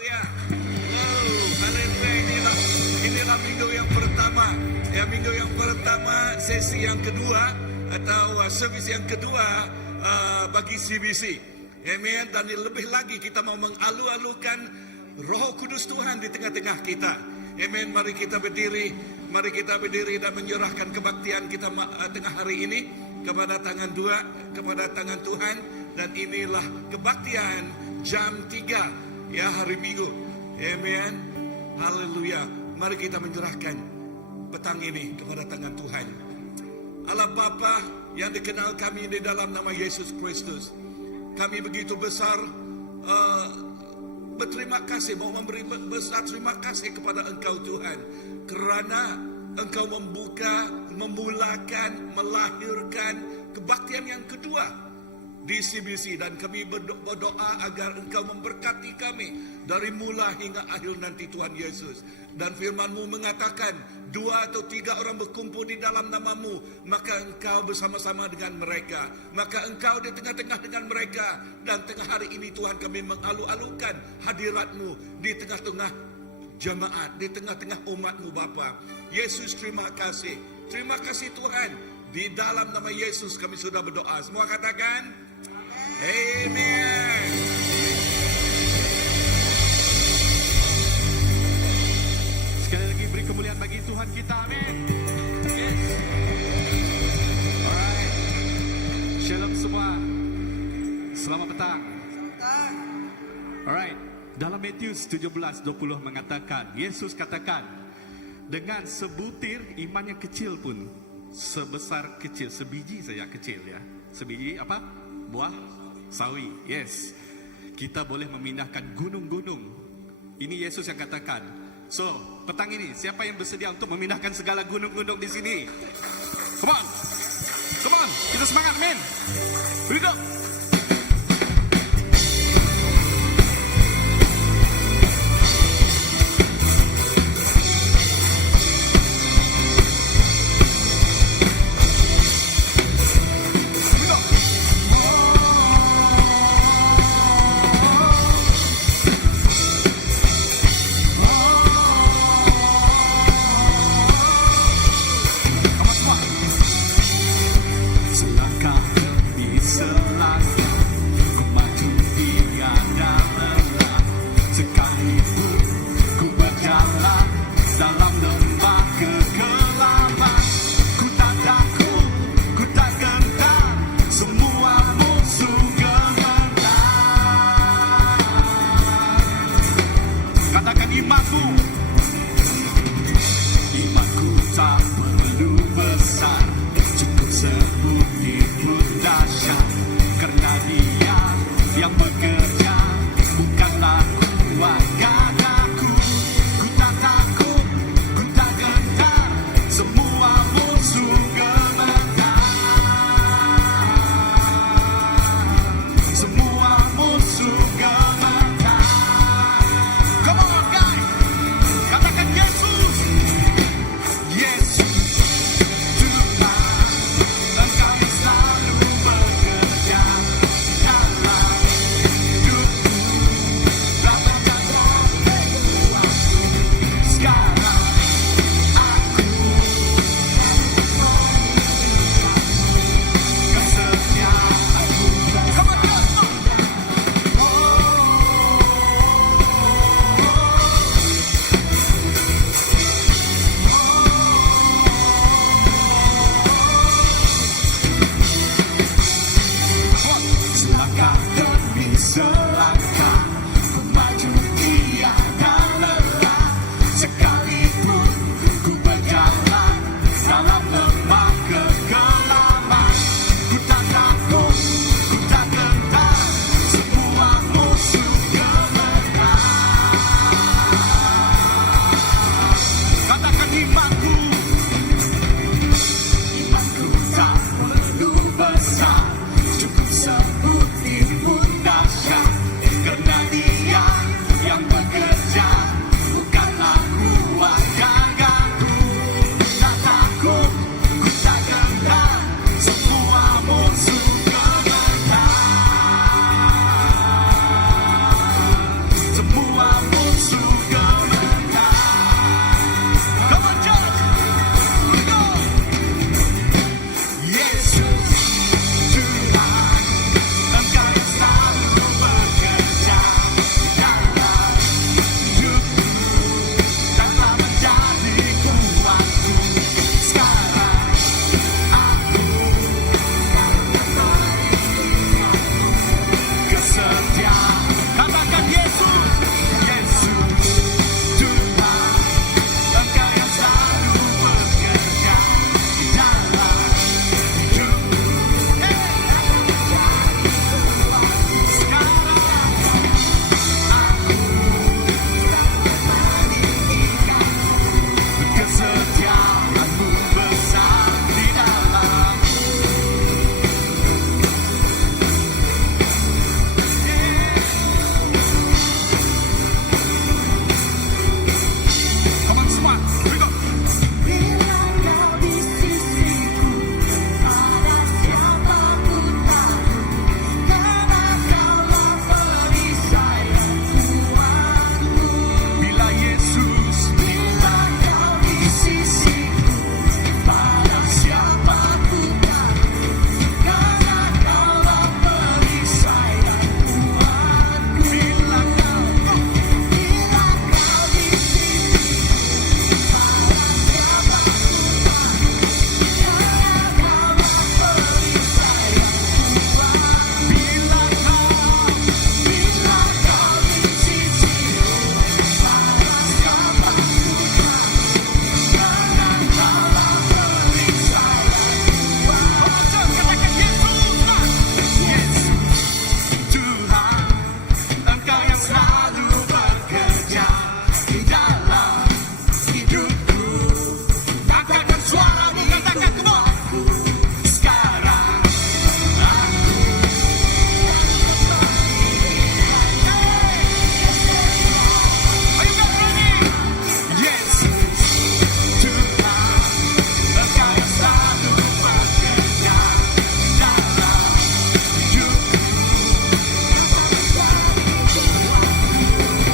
Haleluya. Wow, haleluya. Inilah minggu yang pertama. Ya, minggu yang pertama, sesi yang kedua atau servis yang kedua bagi CBC. Amen. Dan lebih lagi kita mau mengalu-alukan Roh Kudus Tuhan di tengah-tengah kita. Amen. Mari kita berdiri. Mari kita berdiri dan menyerahkan kebaktian kita tengah hari ini kepada tangan tangan Tuhan. Dan inilah kebaktian jam 3 ya, hari Minggu. Amen. Haleluya. Mari kita menyerahkan petang ini kepada tangan Tuhan. Allah Bapa yang dikenal kami di dalam nama Yesus Kristus, kami begitu besar berterima kasih, mau memberi besar terima kasih kepada Engkau Tuhan, kerana Engkau memulakan, melahirkan kebaktian yang kedua di CBC, dan kami berdoa agar Engkau memberkati kami dari mula hingga akhir nanti Tuhan Yesus. Dan firman-Mu mengatakan 2 atau 3 orang berkumpul di dalam nama-Mu, maka Engkau bersama-sama dengan mereka, maka Engkau di tengah-tengah dengan mereka. Dan tengah hari ini Tuhan, kami mengalu-alukan hadirat-Mu di tengah-tengah jemaat, di tengah-tengah umat-Mu Bapa. Yesus, terima kasih Tuhan. Di dalam nama Yesus kami sudah berdoa. Semua katakan Amen. Sekali lagi beri kemuliaan bagi Tuhan kita. Amin. Yes. Alright. Shalom semua. Selamat petang. Alright. Dalam Matius 17:20 mengatakan, Yesus katakan, dengan sebutir iman yang kecil pun, sebesar kecil, sebiji saja kecil ya. Sebiji apa? Buah sawi. Yes. Kita boleh memindahkan gunung-gunung. Ini Yesus yang katakan. So, petang ini siapa yang bersedia untuk memindahkan segala gunung-gunung di sini? Come on. Come on. Kita semangat, men. Here we go.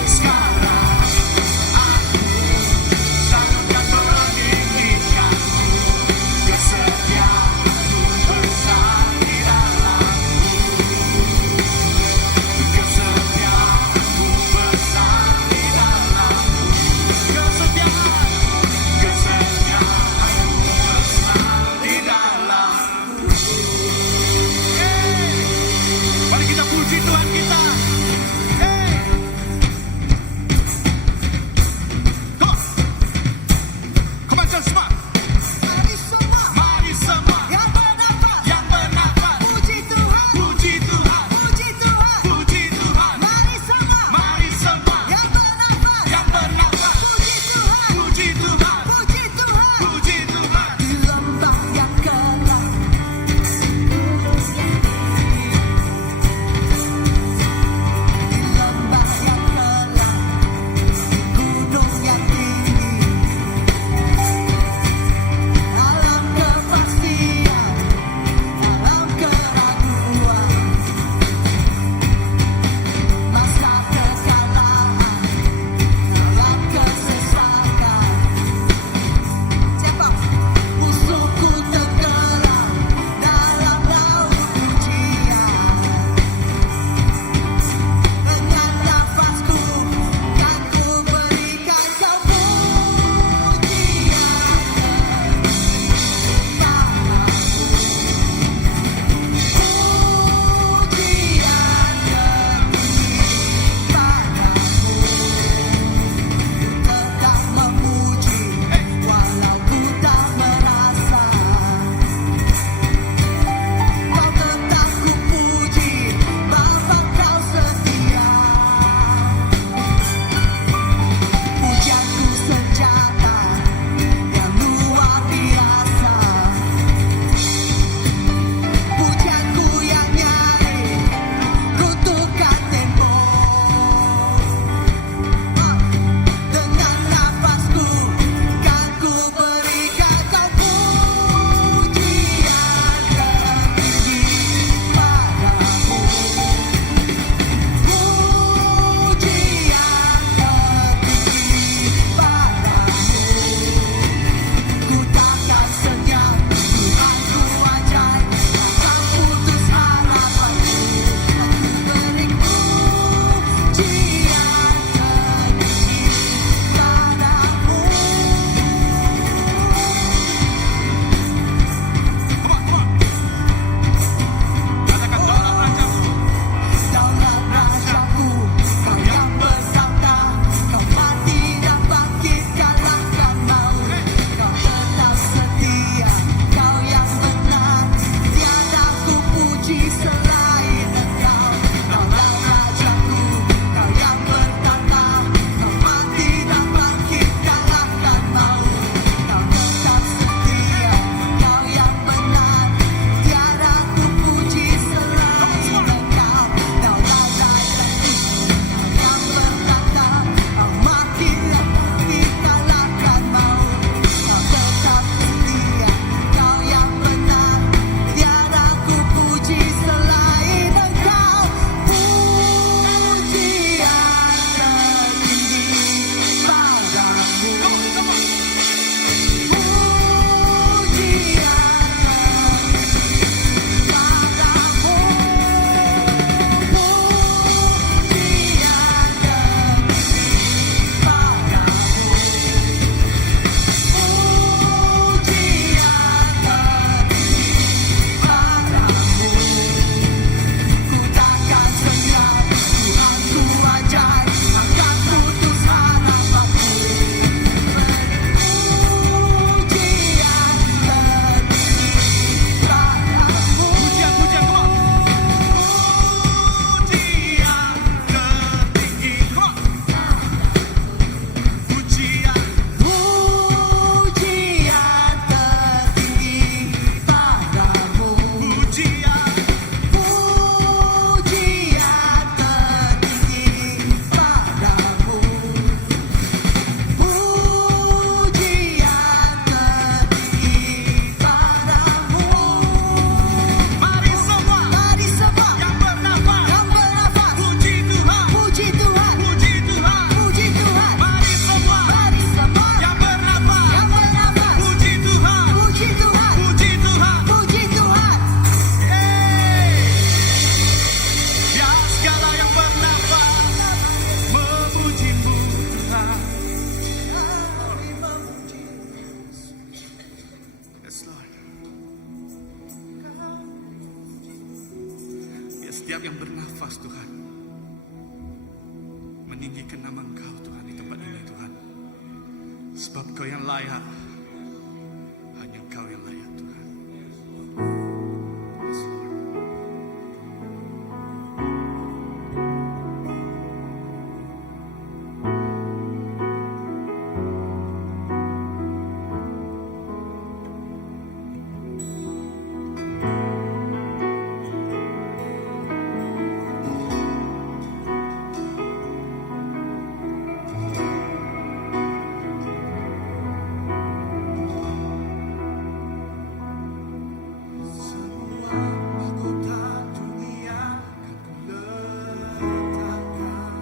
Sekarang aku sangat menginginkanmu, kesetiaanku besar di dalammu, kesetiaanku besar di dalammu, kesetiaanku besar di dalammu. Mari kita puji Tuhan kita. nafas Tuhan, meninggikan nama Engkau Tuhan di tempat ini Tuhan. Sebab Kau yang layak, hanya Kau yang layak Tuhan. Yes, Lord. Semua mahkota dunia kan kuletakkan,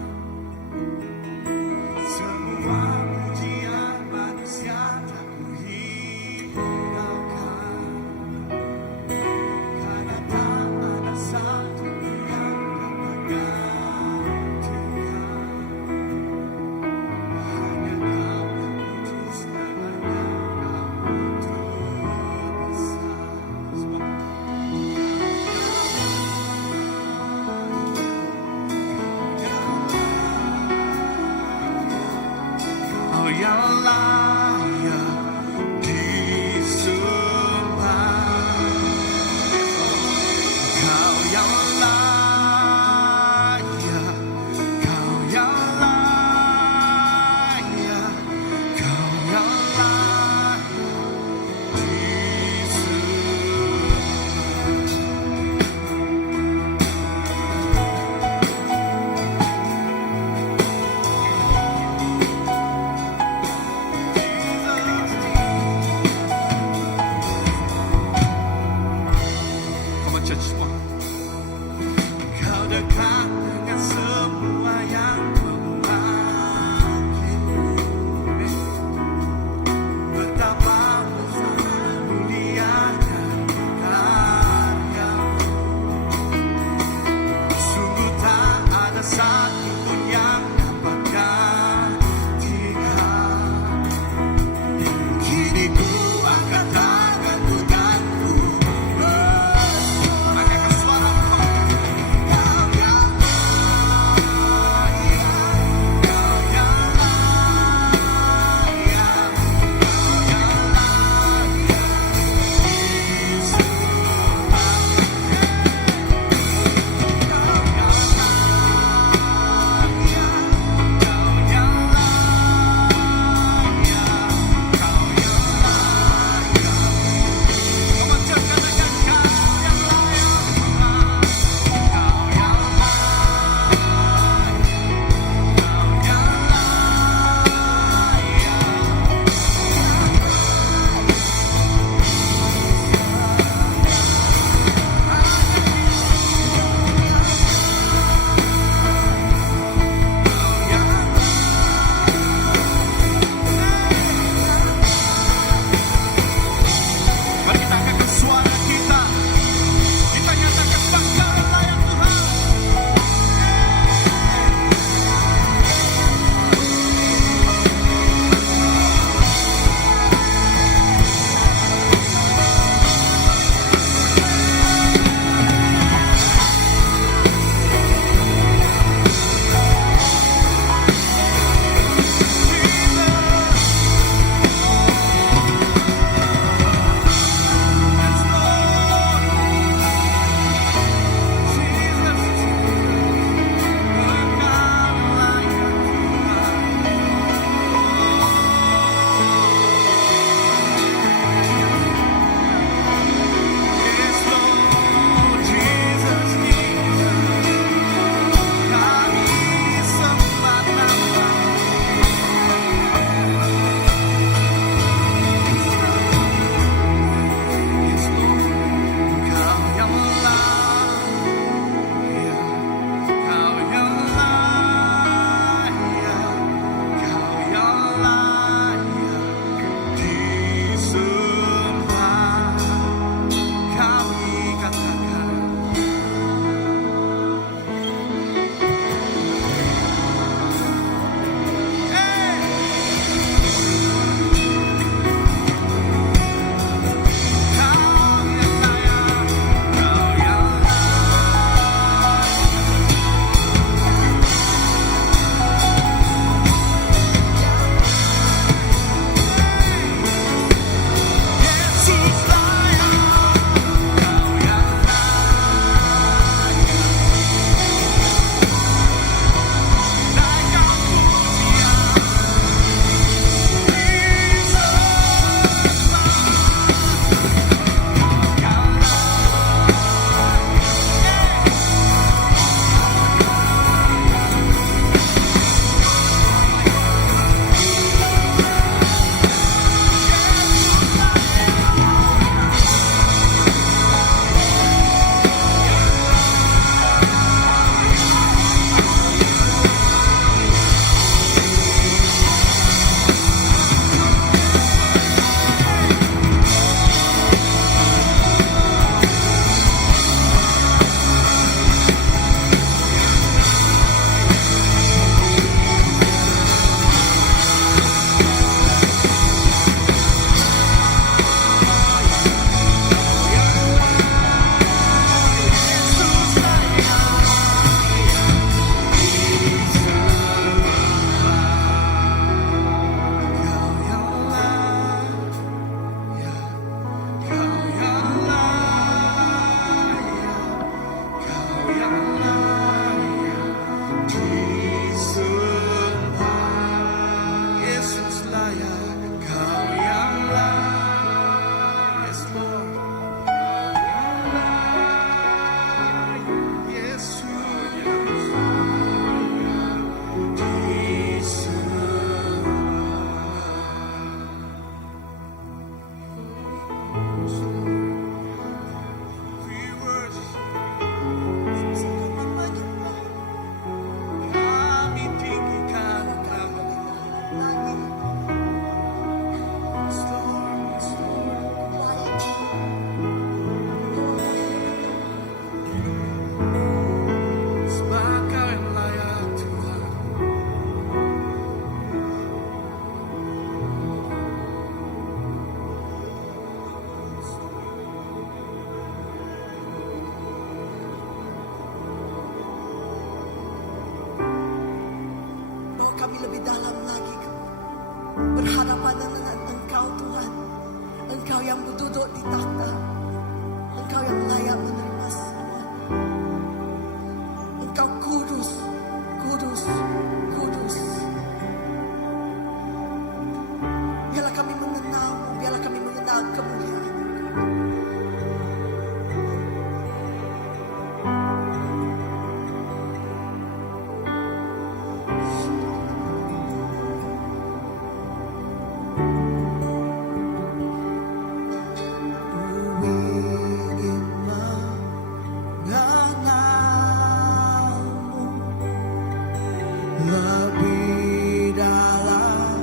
semua pujian manusia tak kuhiraukan, karena tak ada satu yang dapat gantikan. Hanya Kau yang kudus dan hanya Kau terbesar. Sebab Kau yang layak disembah, Kau yang layak, Kau yang layak, Kau yang layak disembah. kami lebih dalam lagi berhadapan dengan Engkau Tuhan. Engkau yang duduk di takhta, Engkau yang layak menerima semua. Engkau kudus, kudus, kudus. Biarlah kami mengenal-Mu, biarlah kami mengenal kemuliaan. Lebih dalam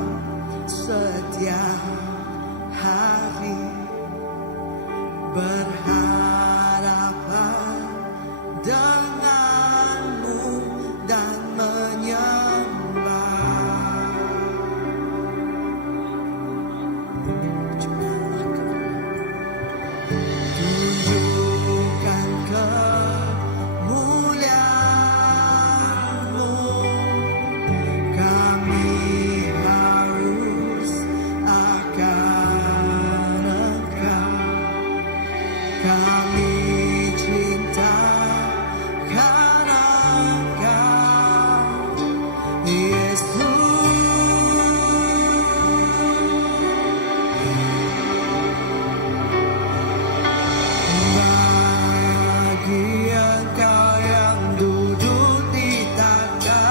setiap hari berhadapan denganmu dan menyembah. Tunjukkan kemuliaan-Mu. Kami haus akan Engkau. Kami cinta karena Engkau, Yesus. Bagi Engkau yang duduk di takhta,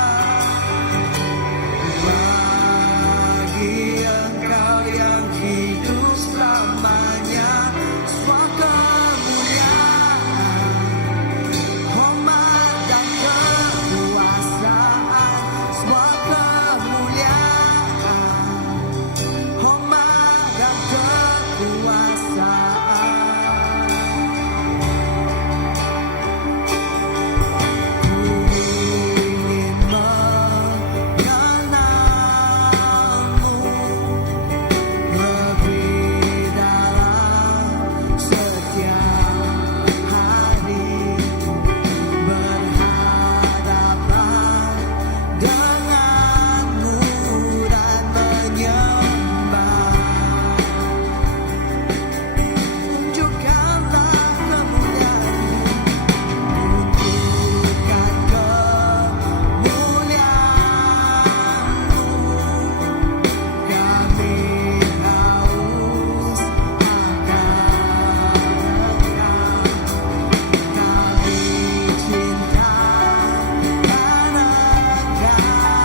bagi Engkau yang hidup selamanya, semua kemuliaan, hormat dan kekuasaan, semua kemuliaan, hormat dan kekuasaan. Ku ingin mengenal-Mu lebih dalam setiap hari, berhadapan denganmu dan menyembah. Tunjukkanlah kemuliaan-Mu, tunjukkan kemuliaan-Mu. Kami haus akan Engkau. Kami cinta karena Engkau,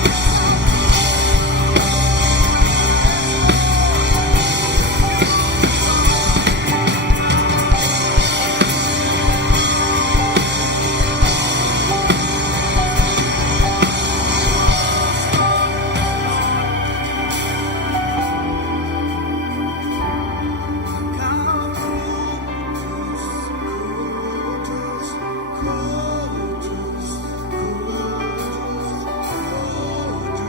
Kudus, kudus, kudus,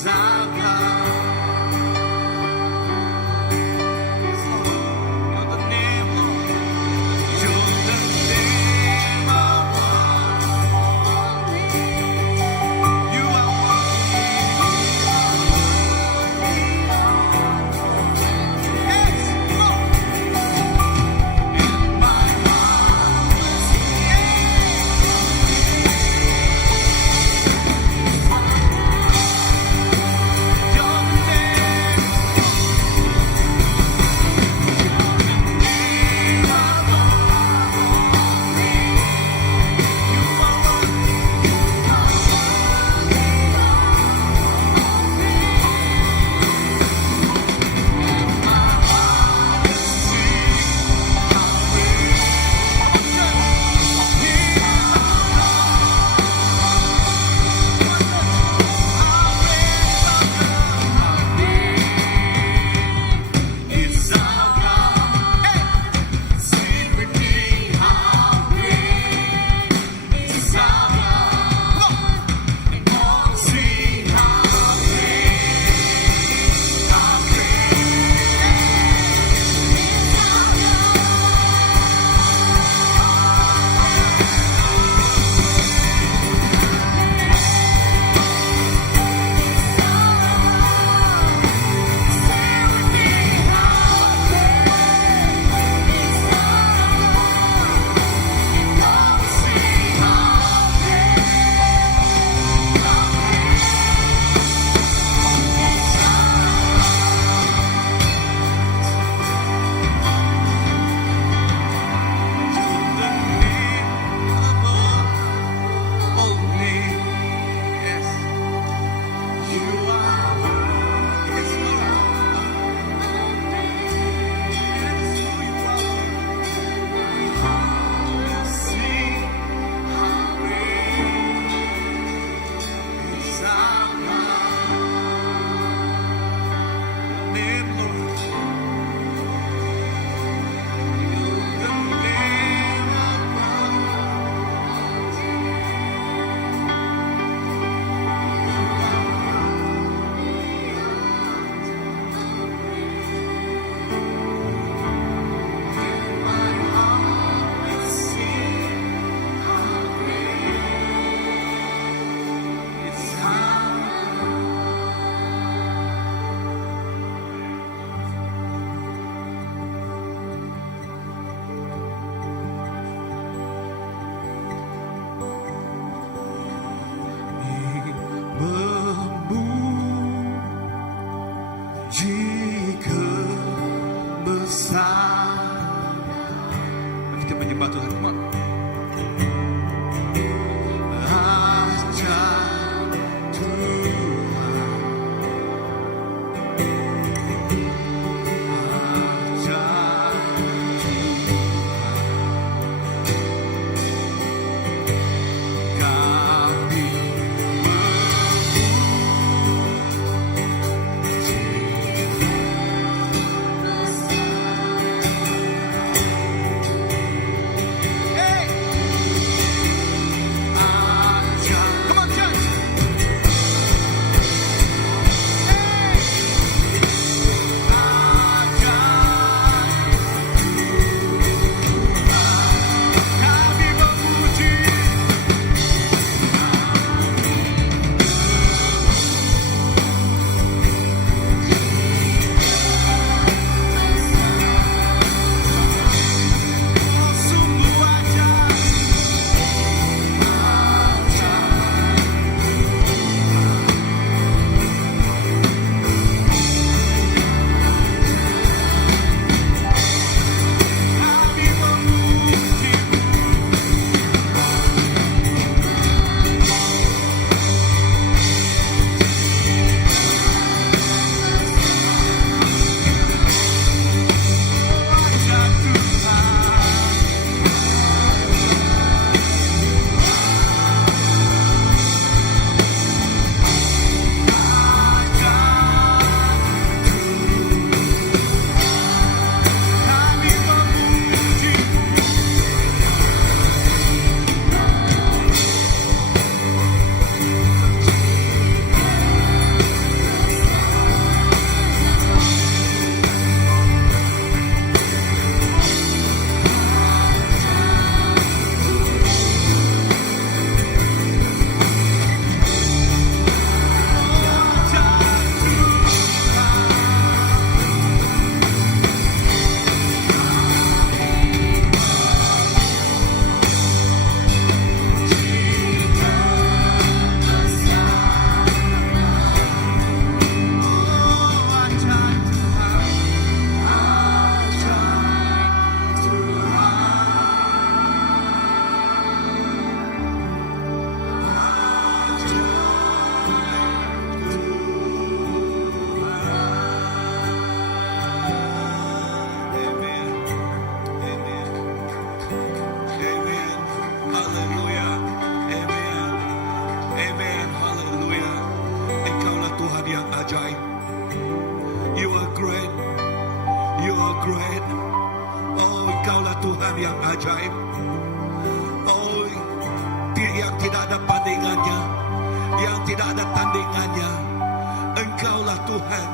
is our God. You're the name, Lord. You're the name above. You are worthy. Yes, Lord. In my heart, you're the name. It's our God. Sing with me, how great is our God. And all sing how great, how jika besar. Kita menyembah Tuhan, come on. Ajaib Tuhan, ajaib Tuhan, kami memuji. Tuhan yang ajaib. Oh, yang tidak ada bandingannya, yang tidak ada tandingannya. Engkaulah Tuhan.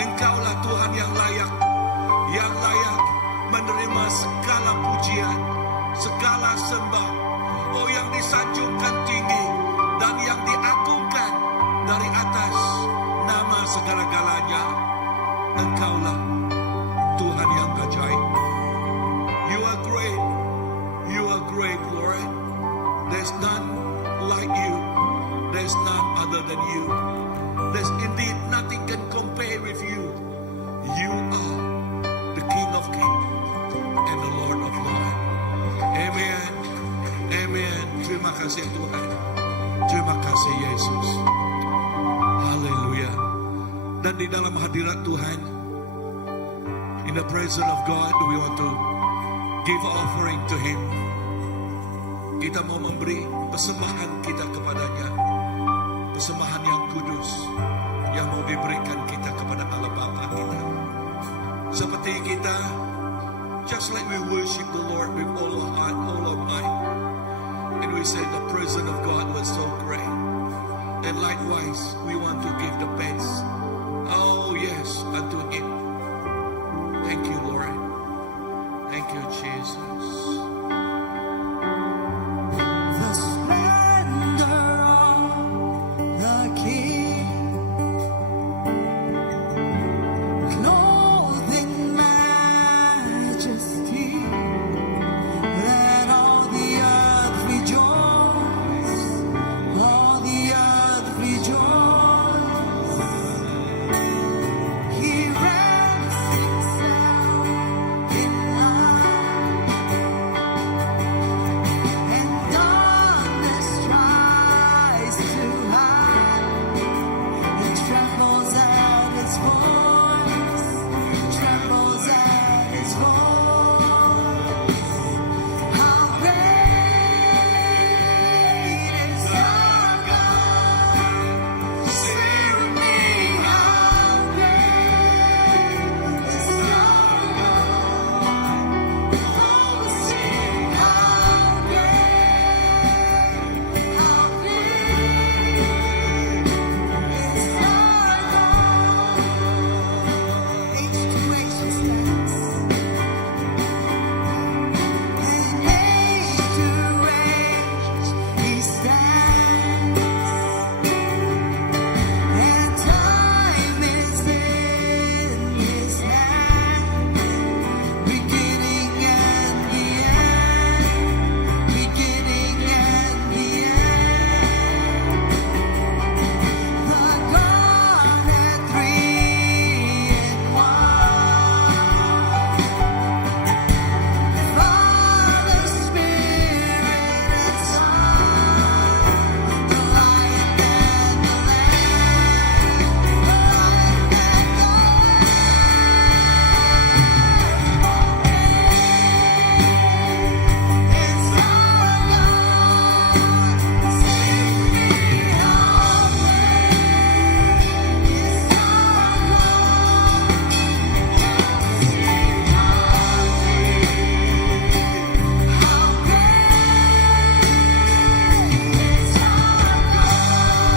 Engkaulah Tuhan yang layak menerima segala pujian, segala sembah. Oh, yang disanjungkan tinggi dan yang diagungkan dari atas nama segala-galanya. Engkaulah Tuhan yang ajaib. You are great. You are great, Lord. There's none like you. There's none other than you. There's indeed nothing can compare with you. You are the King of Kings and the Lord of Lords. Amen. Amen. Terima kasih Tuhan. Terima kasih Yesus. Haleluya. Dan di dalam hadirat Tuhan, in the presence of God, we want to give offering to Him. Kita mau memberi persembahan kita kepadanya, persembahan yang kudus yang mau diberikan kita kepada Allah Bapa kita. Seperti kita, just like we worship the Lord with all our heart, all our mind, and we say the presence of God was so great. And likewise, we want to give the best. Oh yes, unto Him. Thank you, Lord. Thank you, Jesus. The splendor of the King, clothed in majesty, let all the earth rejoice, all the earth rejoice. He wraps Himself in light, and darkness tries to hide. It trembles at His voice, trembles at His voice. How great is our God! Sing with me, how great is our God! Oh, sing, how great is our God! Age to age He stands, and age to age He stands, and time is in His hand, beginning and the end, beginning and the end. The Godhead three in one, Father, Spirit, and Son, the Lion and the Lamb, the Lion and the Lamb. It's our God. Sing with me, how great is our God.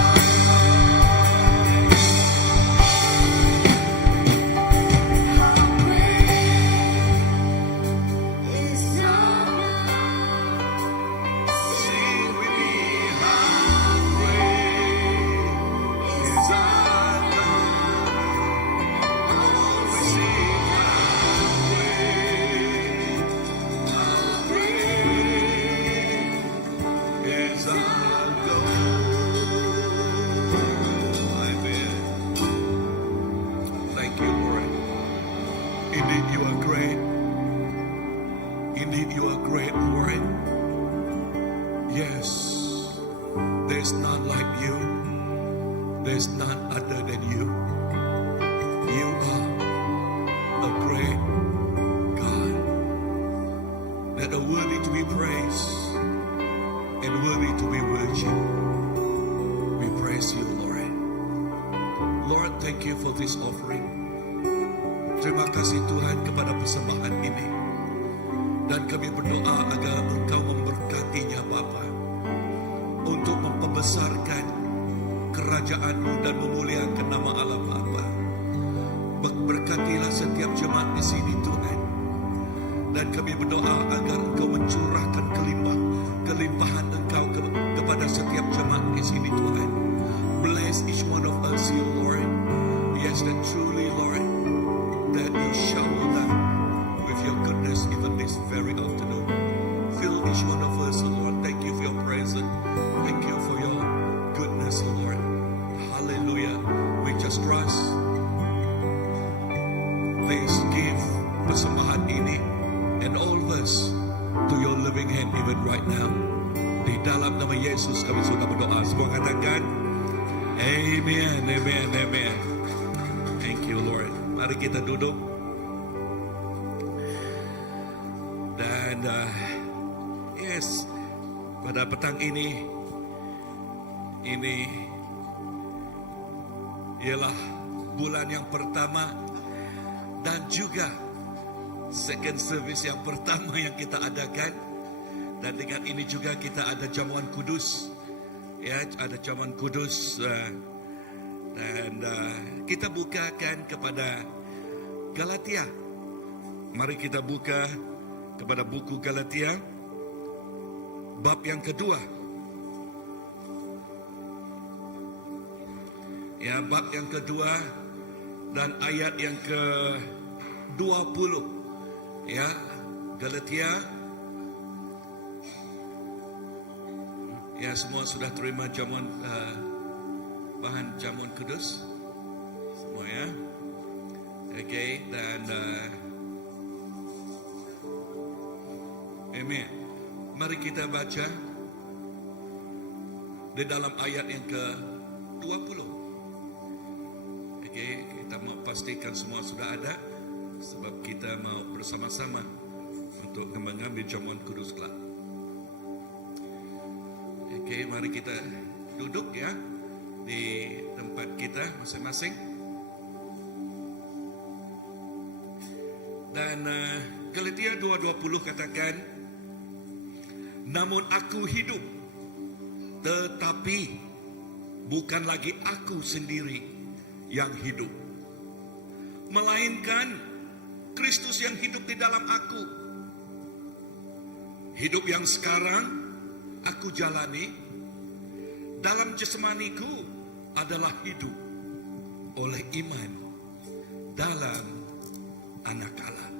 Sing, how great is our God. Sing with me, how great is our God. Oh, sing, how great is our God. Amen. Thank you, Lord. Indeed, you are great. Indeed, you are great, Lord. Yes, there's none like you. There's none other than you. You are a great God that are worthy to be praised and worthy to be worshipped. We praise you, Lord. Lord, thank you for this offering. Terima kasih Tuhan kepada persembahan ini. Dan kami berdoa agar Engkau memberkatinya Bapa, untuk membesarkan kerajaan-Mu dan memuliakan nama Allah Bapa. Berkatilah setiap jemaat di sini Tuhan. Dan kami berdoa agar Engkau mencurahkan kelimpahan Engkau kepada setiap jemaat di sini Tuhan. Bless each one of us, you Lord. Yes, that truly, Lord, that you shower them with your goodness even this very afternoon. Fill each one of us, O Lord. Thank you for your presence. Thank you for your goodness, O Lord. Hallelujah. We just trust. Please give persembahan ini and all of us to your living hand even right now. Di dalam nama Yesus kami sudah berdoa. Semua katakan Amen, Amen, Amen. Thank you Lord. Mari kita duduk. Dan yes, pada petang ini ialah bulan yang pertama dan juga second service yang pertama yang kita adakan. Dan dengan ini juga kita ada jamuan kudus. Ya, ada jamuan kudus. Dan kita bukakan kepada Galatia. Mari kita buka kepada buku Galatia bab yang kedua. Ya, bab yang kedua dan ayat yang ke-20. Ya, Galatia. Ya, semua sudah terima jamuan bahan jamuan kudus semua ya. Okay, dan amen. Mari kita baca di dalam ayat yang ke-20. Okay, kita mau pastikan semua sudah ada, sebab kita mau bersama-sama untuk mengambil jamuan kudus kelak. Okay, mari kita duduk ya di tempat kita masing-masing. Dan Galatia 2:20 katakan, namun aku hidup, tetapi bukan lagi aku sendiri yang hidup, melainkan Kristus yang hidup di dalam aku. Hidup yang sekarang aku jalani dalam jasmaniku adalah hidup oleh iman dalam Anak Allah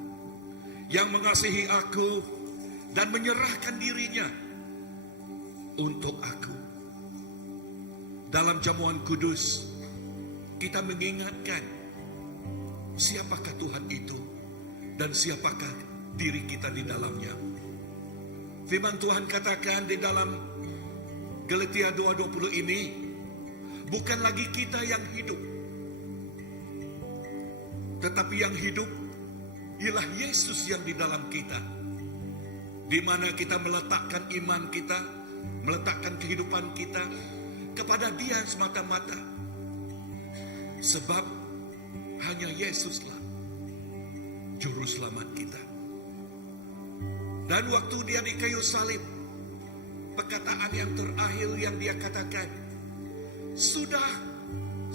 yang mengasihi aku dan menyerahkan dirinya untuk aku. Dalam jamuan kudus kita mengingatkan siapakah Tuhan itu dan siapakah diri kita di dalamnya. Firman Tuhan katakan di dalam Galatia 2:20 ini, bukan lagi kita yang hidup, tetapi yang hidup ialah Yesus yang di dalam kita, di mana kita meletakkan iman kita, meletakkan kehidupan kita kepada Dia semata-mata, sebab hanya Yesuslah juru selamat kita. Dan waktu Dia di kayu salib, perkataan yang terakhir yang Dia katakan, sudah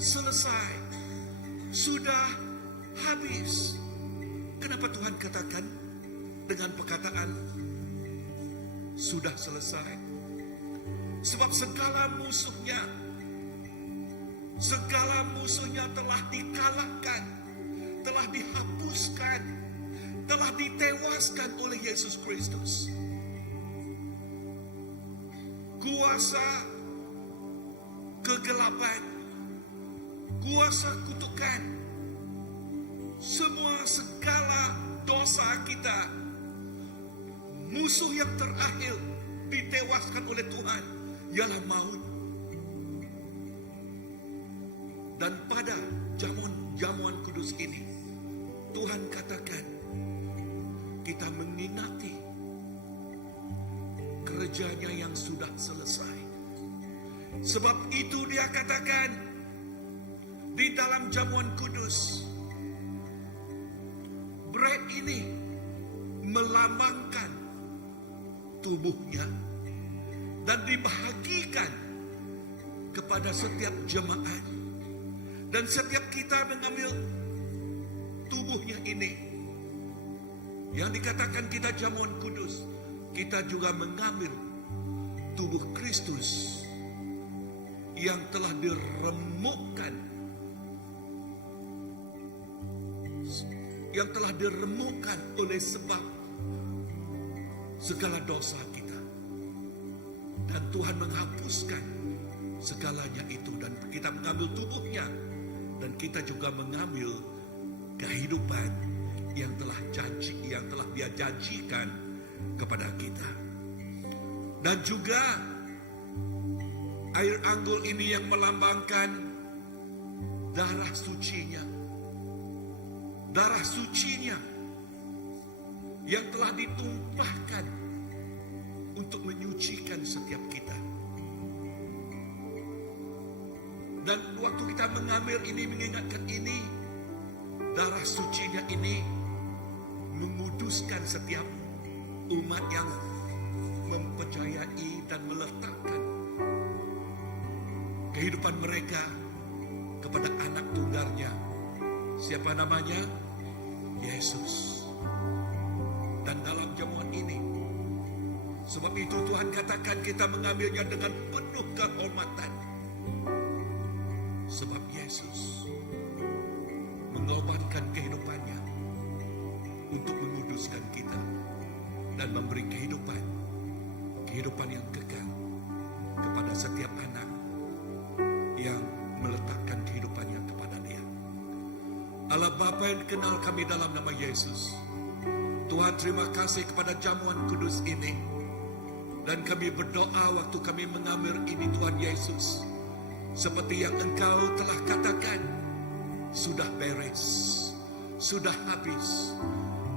selesai, sudah habis. Kenapa Tuhan katakan dengan perkataan sudah selesai? Sebab segala musuhnya telah dikalahkan, telah dihapuskan, telah ditewaskan oleh Yesus Kristus. Kuasa kegelapan, kuasa kutukan, segala dosa kita, musuh yang terakhir ditewaskan oleh Tuhan ialah maut. Dan pada jamuan kudus ini Tuhan katakan kita mengingati kerjanya yang sudah selesai. Sebab itu Dia katakan di dalam jamuan kudus, bread ini melambangkan tubuhnya dan dibahagikan kepada setiap jemaat. Dan setiap kita mengambil tubuhnya ini, yang dikatakan kita jamuan kudus, kita juga mengambil tubuh Kristus yang telah diremukkan, oleh sebab segala dosa kita, dan Tuhan menghapuskan segalanya itu, dan kita mengambil tubuhnya, dan kita juga mengambil kehidupan yang telah Dia janjikan kepada kita. Dan juga air anggur ini yang melambangkan darah sucinya yang telah ditumpahkan untuk menyucikan setiap kita. Dan waktu kita mengambil ini, mengingatkan ini, darah sucinya ini menguduskan setiap umat yang mempercayai dan meletakkan kehidupan mereka kepada anak tunggalnya. Siapa namanya? Yesus. Dan dalam jamuan ini, sebab itu Tuhan katakan kita mengambilnya dengan penuh kehormatan. Sebab Yesus mengorbankan kehidupannya untuk menguduskan kita dan memberi kehidupan yang kekal kepada setiap anak yang meletakkan kehidupannya kepada Dia. Allah Bapa yang kenal kami dalam nama Yesus, Tuhan terima kasih kepada jamuan kudus ini. Dan kami berdoa waktu kami mengambil ini, Tuhan Yesus, seperti yang Engkau telah katakan, sudah beres, sudah habis.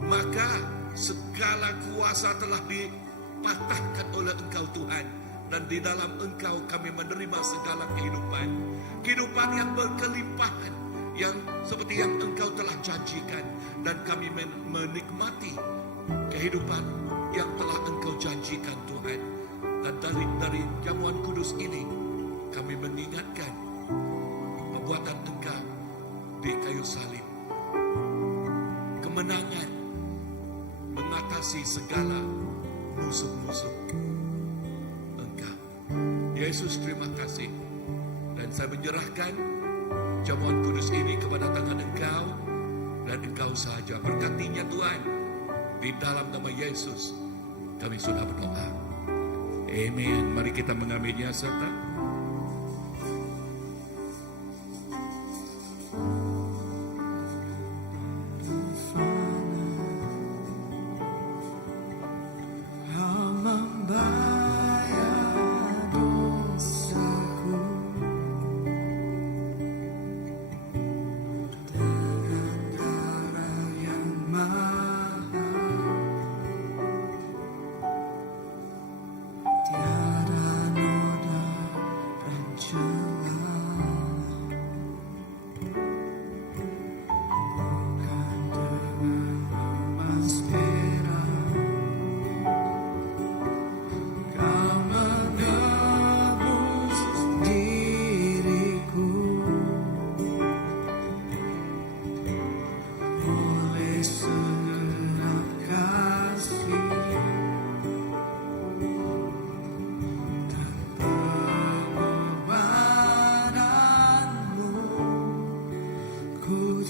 Maka segala kuasa telah dipatahkan oleh Engkau Tuhan. Dan di dalam Engkau kami menerima segala kehidupan. Kehidupan yang berkelimpahan, yang seperti yang Engkau telah janjikan. Dan kami menikmati kehidupan yang telah Engkau janjikan Tuhan. Dan dari jamuan kudus ini, kami mengingatkan perbuatan Engkau di kayu salib, kemenangan mengatasi segala musuh-musuh Engkau. Yesus, terima kasih. Dan saya menyerahkan jamuan kudus ini kepada tangan Engkau, dan Engkau saja berkatinya Tuhan. Di dalam nama Yesus kami sudah berdoa. Amin. Mari kita mengambilnya serta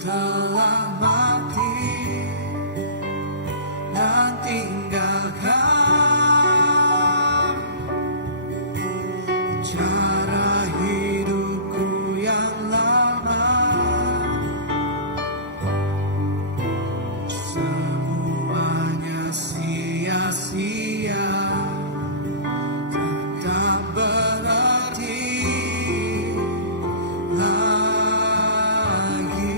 telah mati dan tinggalkan cara hidupku yang lama. Semuanya sia-sia, tak berarti lagi.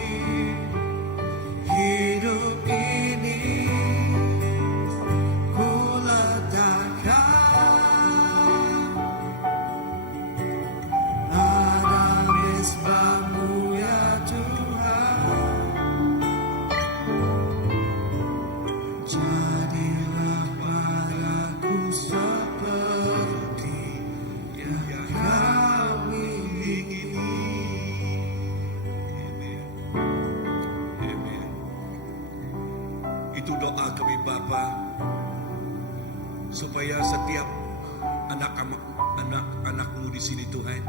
Itu doa kami Bapa, supaya setiap anak-anakmu di sini Tuhan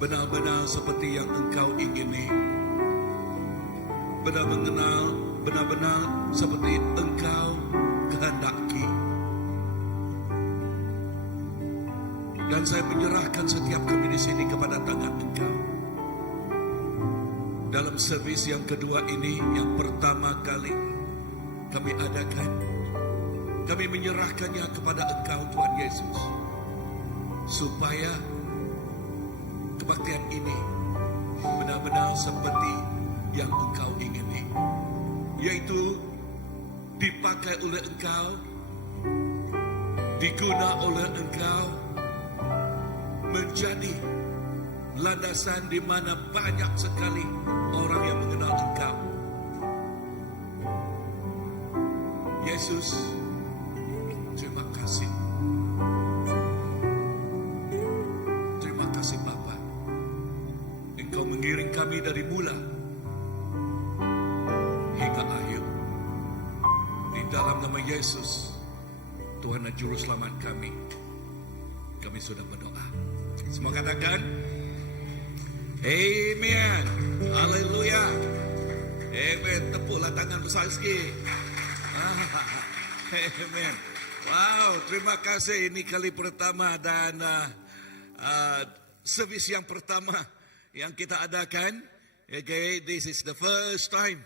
benar-benar seperti yang Engkau ingini, benar-benar seperti Engkau kehendaki. Dan saya menyerahkan setiap kami di sini kepada tangan Engkau. Dalam servis yang kedua ini, yang pertama kali kami adakan, kami menyerahkannya kepada Engkau Tuhan Yesus, supaya kebaktian ini benar-benar seperti yang Engkau ingini, yaitu dipakai oleh Engkau, diguna oleh Engkau, menjadi landasan di mana banyak sekali orang yang mengenal Engkau. Yesus, terima kasih. Terima kasih Bapa. Engkau mengiring kami dari mula hingga akhir. Di dalam nama Yesus, Tuhan dan Juru Selamat kami sudah berdoa. Semua katakan Amen. Haleluya. Amen. Tepuklah tangan besar sikit. Amen. Wow, terima kasih. Ini kali pertama dan servis yang pertama yang kita adakan. Okay, this is the first time.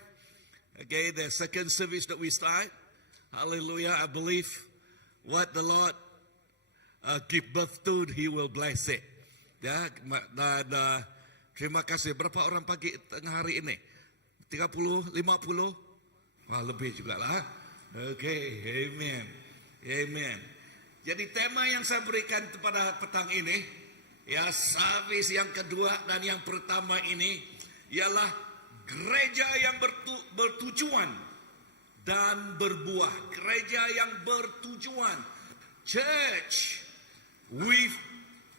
Okay, the second service that we start. Hallelujah. I believe what the Lord give birth to, He will bless it. Ya, dan terima kasih. Berapa orang pagi tengah hari ini? 30, 50? Wah, lebih juga lah. Okay, amen. Amen. Jadi tema yang saya berikan pada petang ini, ya, servis yang kedua dan yang pertama ini ialah gereja yang bertujuan dan berbuah. Gereja yang bertujuan. Church with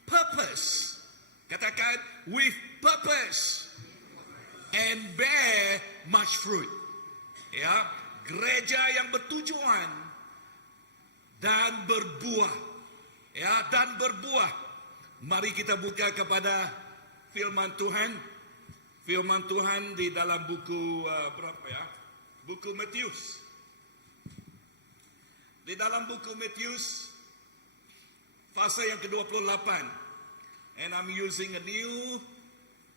purpose. Katakan with purpose and bear much fruit. Ya, gereja yang bertujuan dan berbuah. Ya, dan berbuah. Mari kita buka kepada firman Tuhan. Firman Tuhan di dalam buku berapa ya? Buku Matius. Di dalam buku Matius pasal yang ke-28. And I'm using a new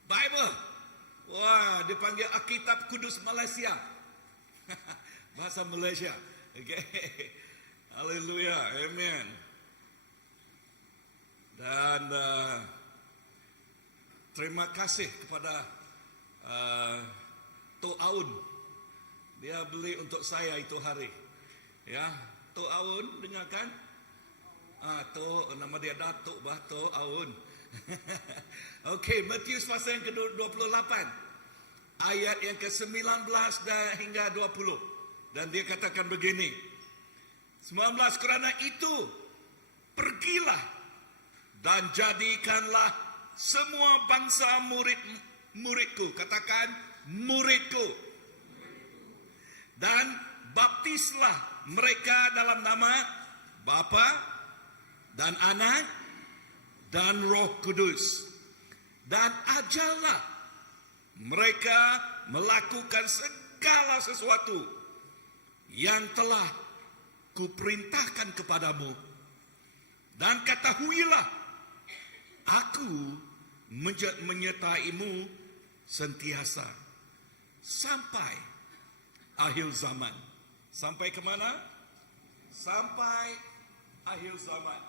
Bible. Wah, dipanggil Alkitab Kudus Malaysia. Bahasa Malaysia. Okay. Haleluya. Amen. Dan terima kasih kepada Tok Aun. Dia beli untuk saya itu hari. Ya, Tok Aun, dengarkan? Tok, nama dia Datuk bah, Tok Aun. Okey, Matius pasal yang ke-28. Ayat yang ke-19 dan hingga 20. Dan dia katakan begini. 19, kerana itu pergilah dan jadikanlah semua bangsa muridku. Katakan muridku. Dan baptislah mereka dalam nama Bapa dan Anak dan Roh Kudus. Dan ajarlah mereka melakukan segala sesuatu yang telah kuperintahkan kepadamu. Dan ketahuilah, aku menyertaimu sentiasa sampai akhir zaman. Sampai ke mana? Sampai akhir zaman.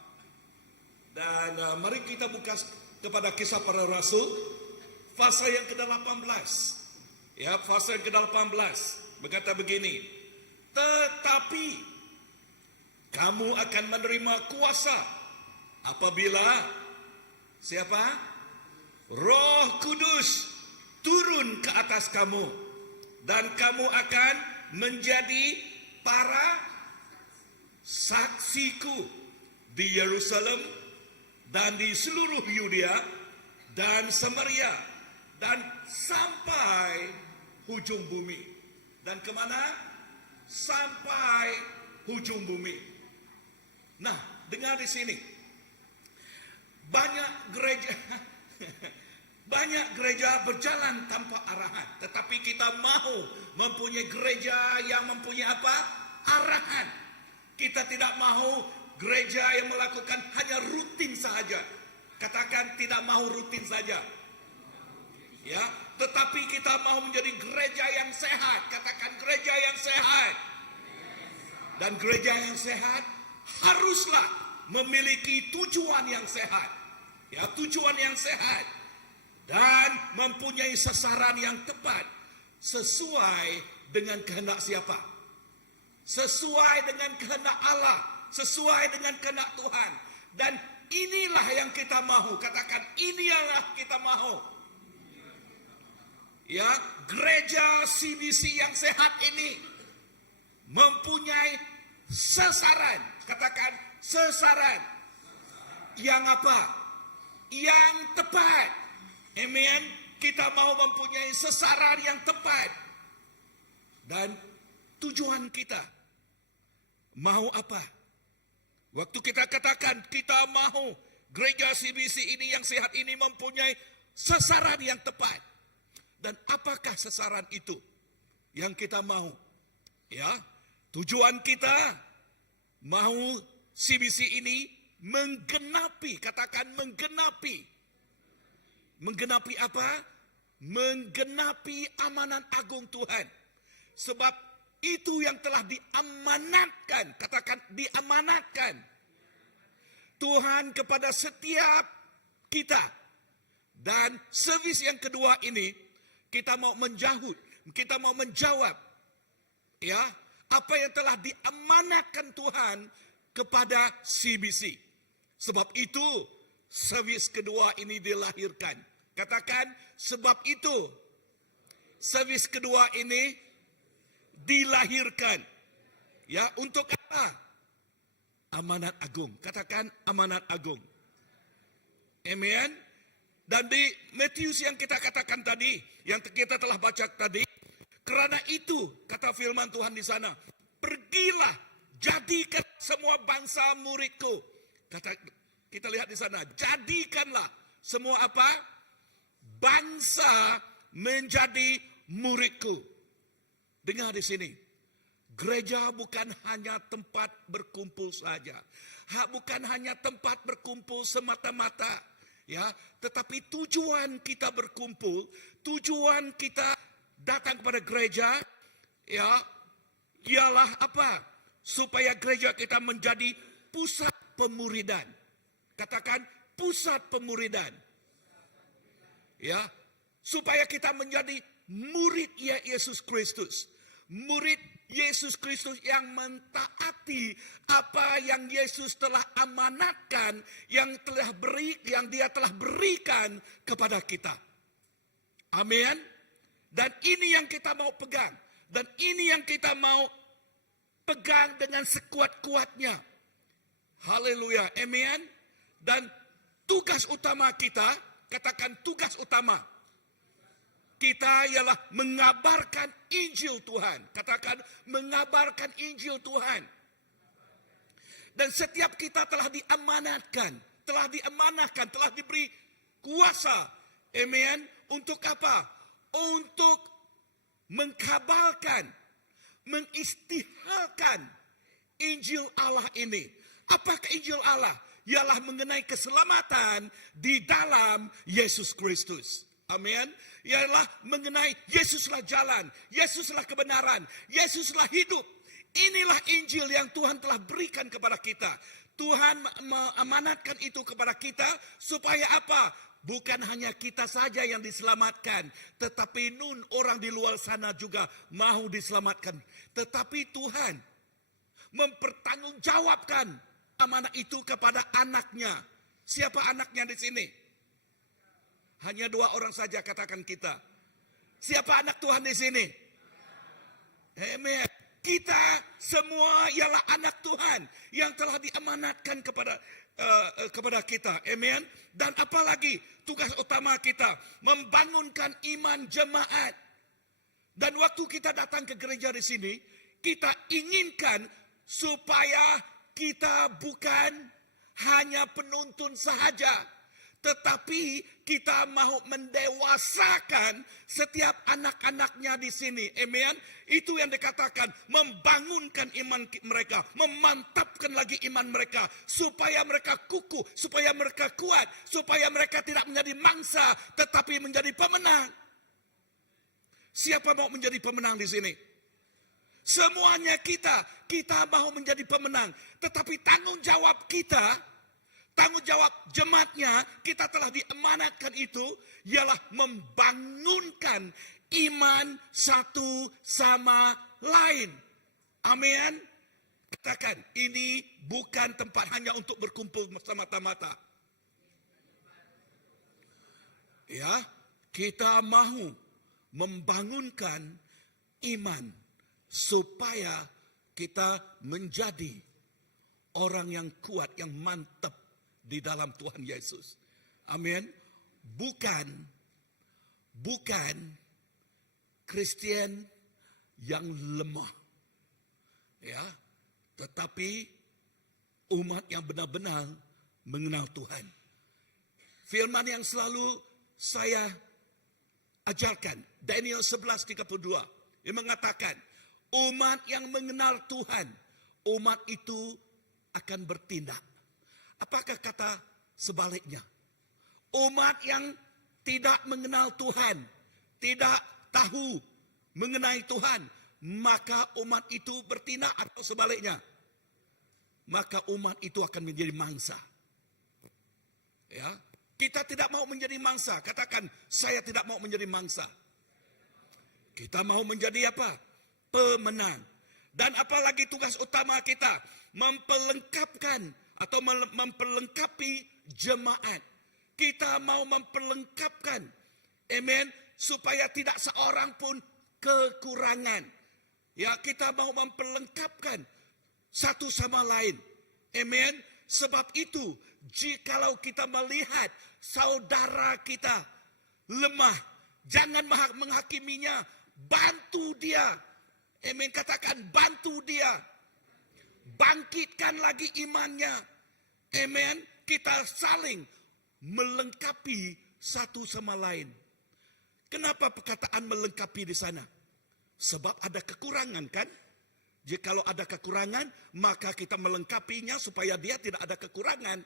Dan mari kita buka kepada Kisah Para Rasul pasal yang ke-18. Ya, pasal yang ke-18 berkata begini. Tetapi kamu akan menerima kuasa apabila siapa? Roh Kudus turun ke atas kamu, dan kamu akan menjadi para saksiku di Yerusalem dan di seluruh Yudea dan Samaria dan sampai hujung bumi. Dan kemana? sampai hujung bumi. Nah, dengar di sini. Banyak gereja banyak gereja berjalan tanpa arahan, tetapi kita mau mempunyai gereja yang mempunyai apa? Arahan. Kita tidak mau gereja yang melakukan hanya rutin saja. Katakan tidak mau rutin saja. Ya, tetapi kita mau menjadi gereja yang sehat. Katakan gereja yang sehat. Dan gereja yang sehat haruslah memiliki tujuan yang sehat. Ya, tujuan yang sehat. Dan mempunyai sasaran yang tepat sesuai dengan kehendak siapa? Sesuai dengan kehendak Allah, sesuai dengan kehendak Tuhan. Dan inilah yang kita mahu. Katakan inilah kita mahu. Ya, gereja CBC yang sehat ini mempunyai sasaran. Katakan sasaran yang apa? Yang tepat. Amen. Kita mau mempunyai sasaran yang tepat. Dan tujuan kita mau apa? Waktu kita katakan kita mau gereja CBC ini yang sehat ini mempunyai sasaran yang tepat. Dan apakah sasaran itu yang kita mau? Ya, tujuan kita mau CBC ini menggenapi, katakan menggenapi. Menggenapi apa? Menggenapi amanat agung Tuhan. Sebab itu yang telah diamanatkan. Katakan diamanatkan. Tuhan kepada setiap kita. Dan servis yang kedua ini, kita mau kita mau menjawab. Ya, apa yang telah diamanatkan Tuhan kepada CBC. Sebab itu, servis kedua ini dilahirkan. Katakan, sebab itu servis kedua ini dilahirkan. Ya, untuk apa? Amanat agung. Katakan amanat agung. Amen. Dan di Matius yang kita katakan tadi, yang kita telah baca tadi, karena itu kata firman Tuhan di sana, pergilah, jadikan semua bangsa muridku. Kita lihat di sana, jadikanlah semua apa? Bangsa menjadi muridku. Dengar di sini. Gereja bukan hanya tempat berkumpul saja. Bukan hanya tempat berkumpul semata-mata. Ya, tetapi tujuan kita berkumpul, tujuan kita datang kepada gereja, ya, ialah apa? Supaya gereja kita menjadi pusat pemuridan. Katakan pusat pemuridan. Ya, supaya kita menjadi murid Yesus Kristus. Murid Yesus Kristus yang mentaati apa yang Yesus telah amanatkan, yang dia telah berikan kepada kita. Amin. Dan ini yang kita mau pegang. Dan ini yang kita mau pegang dengan sekuat-kuatnya. Haleluya. Amin. Dan tugas utama kita, katakan tugas utama kita ialah mengabarkan Injil Tuhan. Katakan mengabarkan Injil Tuhan. Dan setiap kita telah diamanatkan, telah diberi kuasa. Amen. Untuk apa? Untuk mengkabarkan, mengistihalkan Injil Allah ini. Apakah Injil Allah? Ialah mengenai keselamatan di dalam Yesus Kristus. Amin. Ialah mengenai Yesuslah jalan, Yesuslah kebenaran, Yesuslah hidup. Inilah Injil yang Tuhan telah berikan kepada kita. Tuhan mengamanatkan itu kepada kita supaya apa? Bukan hanya kita saja yang diselamatkan, tetapi orang di luar sana juga mau diselamatkan. Tetapi Tuhan mempertanggungjawabkan amanah itu kepada anaknya. Siapa anaknya di sini? Hanya 2 orang saja katakan kita. Siapa anak Tuhan di sini? Amen. Kita semua ialah anak Tuhan yang telah diamanatkan kepada kita. Amen. Dan apalagi tugas utama kita membangunkan iman jemaat. Dan waktu kita datang ke gereja di sini, kita inginkan supaya kita bukan hanya penuntun sahaja, tetapi kita mau mendewasakan setiap anak-anaknya di sini. Amen. Itu yang dikatakan membangunkan iman mereka, memantapkan lagi iman mereka supaya mereka kukuh, supaya mereka kuat, supaya mereka tidak menjadi mangsa tetapi menjadi pemenang. Siapa mau menjadi pemenang di sini? Semuanya kita mau menjadi pemenang, tetapi tanggung jawab kita, tanggung jawab jemaatnya, kita telah diamanatkan itu, ialah membangunkan iman satu sama lain. Amin. Katakan, ini bukan tempat hanya untuk berkumpul semata-mata. Ya, kita mau membangunkan iman supaya kita menjadi orang yang kuat, yang mantap di dalam Tuhan Yesus. Amin. Bukan Kristen yang lemah. Ya, tetapi umat yang benar-benar mengenal Tuhan. Firman yang selalu saya ajarkan, Daniel 11:32, yang mengatakan, umat yang mengenal Tuhan, umat itu akan bertindak. Apakah kata sebaliknya? Umat yang tidak mengenal Tuhan, tidak tahu mengenai Tuhan, maka umat itu bertindak, atau sebaliknya? Maka umat itu akan menjadi mangsa. Ya, kita tidak mau menjadi mangsa. Katakan, saya tidak mau menjadi mangsa. Kita mau menjadi apa? Pemenang. Dan apalagi tugas utama kita, memperlengkapkan atau memperlengkapi jemaat. Kita mau memperlengkapkan, amen, supaya tidak seorang pun kekurangan. Ya, kita mau memperlengkapkan satu sama lain. Amen. Sebab itu, jikalau kita melihat saudara kita lemah, jangan menghakiminya, bantu dia. Amin. Katakan, bantu dia. Bangkitkan lagi imannya. Amin. Kita saling melengkapi satu sama lain. Kenapa perkataan melengkapi di sana? Sebab ada kekurangan, kan? Jikalau ada kekurangan, maka kita melengkapinya supaya dia tidak ada kekurangan.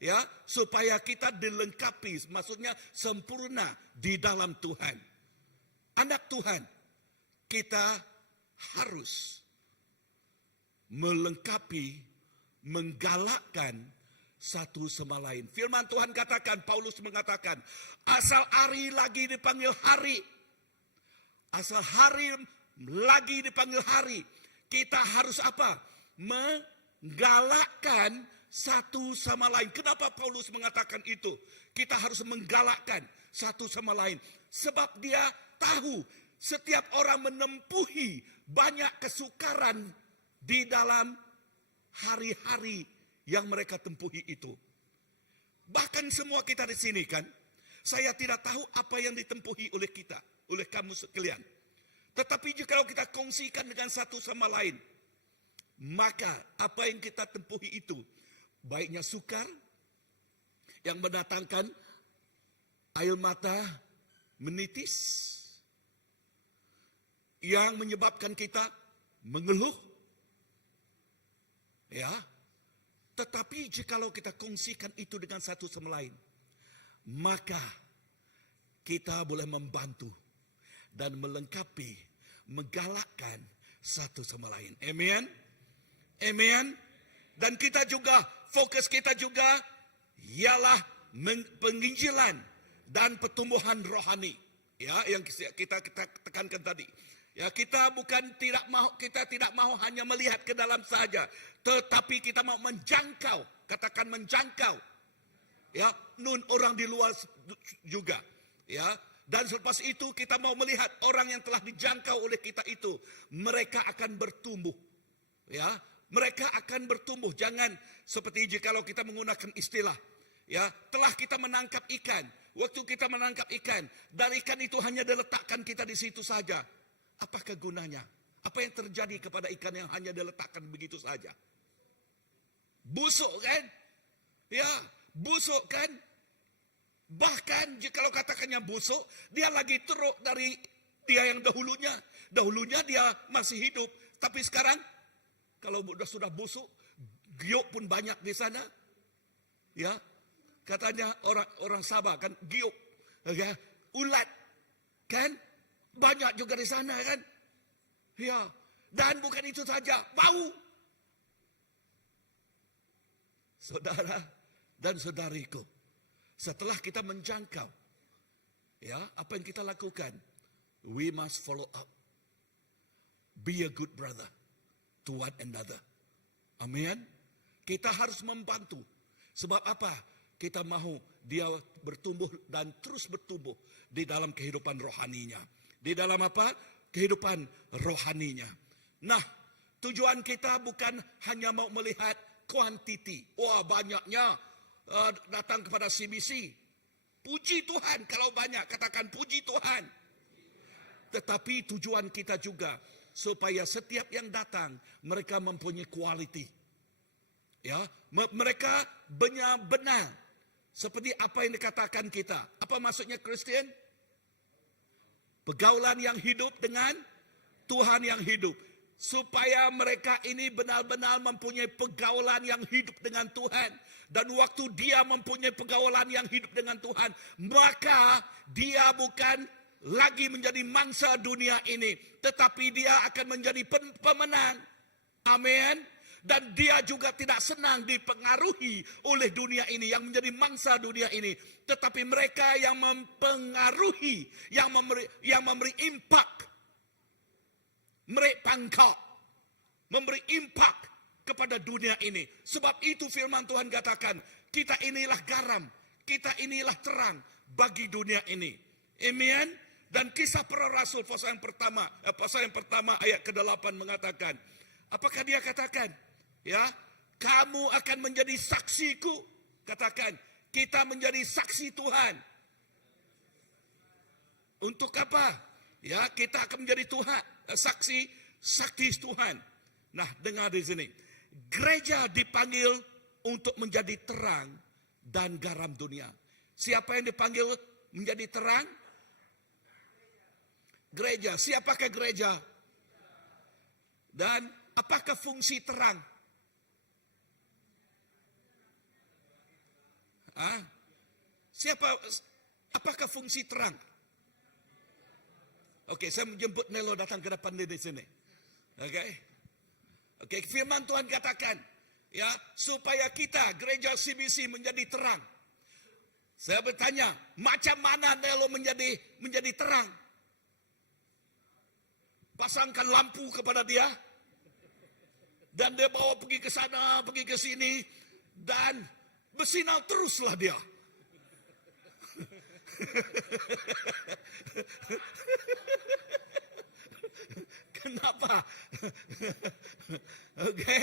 Ya, supaya kita dilengkapi, maksudnya sempurna di dalam Tuhan. Anak Tuhan, kita harus melengkapi, menggalakkan satu sama lain. Firman Tuhan katakan, Paulus mengatakan, asal hari lagi dipanggil hari, asal hari lagi dipanggil hari, kita harus apa? Menggalakkan satu sama lain. Kenapa Paulus mengatakan itu? Kita harus menggalakkan satu sama lain. Sebab dia tahu setiap orang menempuhi banyak kesukaran di dalam hari-hari yang mereka tempuhi itu. Bahkan semua kita di sini, kan, saya tidak tahu apa yang ditempuhi oleh kita, oleh kamu sekalian. Tetapi jika kita kongsikan dengan satu sama lain, maka apa yang kita tempuhi itu, baiknya sukar yang mendatangkan air mata menitis, yang menyebabkan kita mengeluh, ya. Tetapi jikalau kita kongsikan itu dengan satu sama lain, maka kita boleh membantu dan melengkapi, menggalakkan satu sama lain. Amen. Amen. Dan kita juga, fokus kita juga ialah penginjilan dan pertumbuhan rohani. Ya, yang kita tekankan tadi. Ya, kita tidak mau hanya melihat ke dalam saja, tetapi kita mau menjangkau, katakan menjangkau. Ya, orang di luar juga. Ya, dan selepas itu kita mau melihat orang yang telah dijangkau oleh kita itu, mereka akan bertumbuh. Ya, mereka akan bertumbuh. Jangan seperti jikalau kita menggunakan istilah, ya, telah kita menangkap ikan. Waktu kita menangkap ikan, dan ikan itu hanya diletakkan kita di situ saja. Apakah gunanya? Apa yang terjadi kepada ikan yang hanya diletakkan begitu saja? Busuk kan? Ya, busuk kan? Bahkan jika katakannya busuk, dia lagi teruk dari dia yang dahulunya. Dahulunya dia masih hidup, tapi sekarang kalau sudah busuk, giok pun banyak di sana. Ya, katanya orang Sabah kan giok, ya, ulat kan banyak juga di sana kan. Ya, dan bukan itu saja, bau. Saudara dan saudariku, setelah kita menjangkau, ya, apa yang kita lakukan? We must follow up. Be a good brother to one another. Amin. Kita harus membantu. Sebab apa? Kita mahu dia bertumbuh dan terus bertumbuh di dalam kehidupan rohaninya. Di dalam apa? Kehidupan rohaninya. Nah, tujuan kita bukan hanya mau melihat kuantiti. Wah, banyaknya datang kepada CBC. Puji Tuhan kalau banyak, katakan puji Tuhan. Tetapi tujuan kita juga supaya setiap yang datang mereka mempunyai quality. Ya, mereka benar-benar seperti apa yang dikatakan kita. Apa maksudnya Kristen? Pergaulan yang hidup dengan Tuhan yang hidup. Supaya mereka ini benar-benar mempunyai pergaulan yang hidup dengan Tuhan. Dan waktu dia mempunyai pergaulan yang hidup dengan Tuhan, maka dia bukan lagi menjadi mangsa dunia ini, tetapi dia akan menjadi pemenang. Amin. Dan dia juga tidak senang dipengaruhi oleh dunia ini, yang menjadi mangsa dunia ini. Tetapi mereka yang mempengaruhi, yang memberi impact, memberi pangkat, memberi impact kepada dunia ini. Sebab itu firman Tuhan katakan, kita inilah garam, kita inilah terang bagi dunia ini. Amen. Dan kisah para rasul pasal yang pertama ayat ke-8 mengatakan, apakah dia katakan? Ya, kamu akan menjadi saksiku. Katakan, kita menjadi saksi Tuhan. Untuk apa? Ya, kita akan menjadi Tuhan, saksi Tuhan. Nah, dengar di sini. Gereja dipanggil untuk menjadi terang dan garam dunia. Siapa yang dipanggil menjadi terang? Gereja. Siapakah gereja? Dan apakah fungsi terang? Apakah fungsi terang? Oke, saya menjemput Nelo datang ke depan di sini. Oke, firman Tuhan katakan, ya, supaya kita gereja CBC menjadi terang. Saya bertanya, macam mana Nelo menjadi terang? Pasangkan lampu kepada dia, dan dia bawa pergi ke sana, pergi ke sini, dan bersinar teruslah dia. Kenapa? Oke.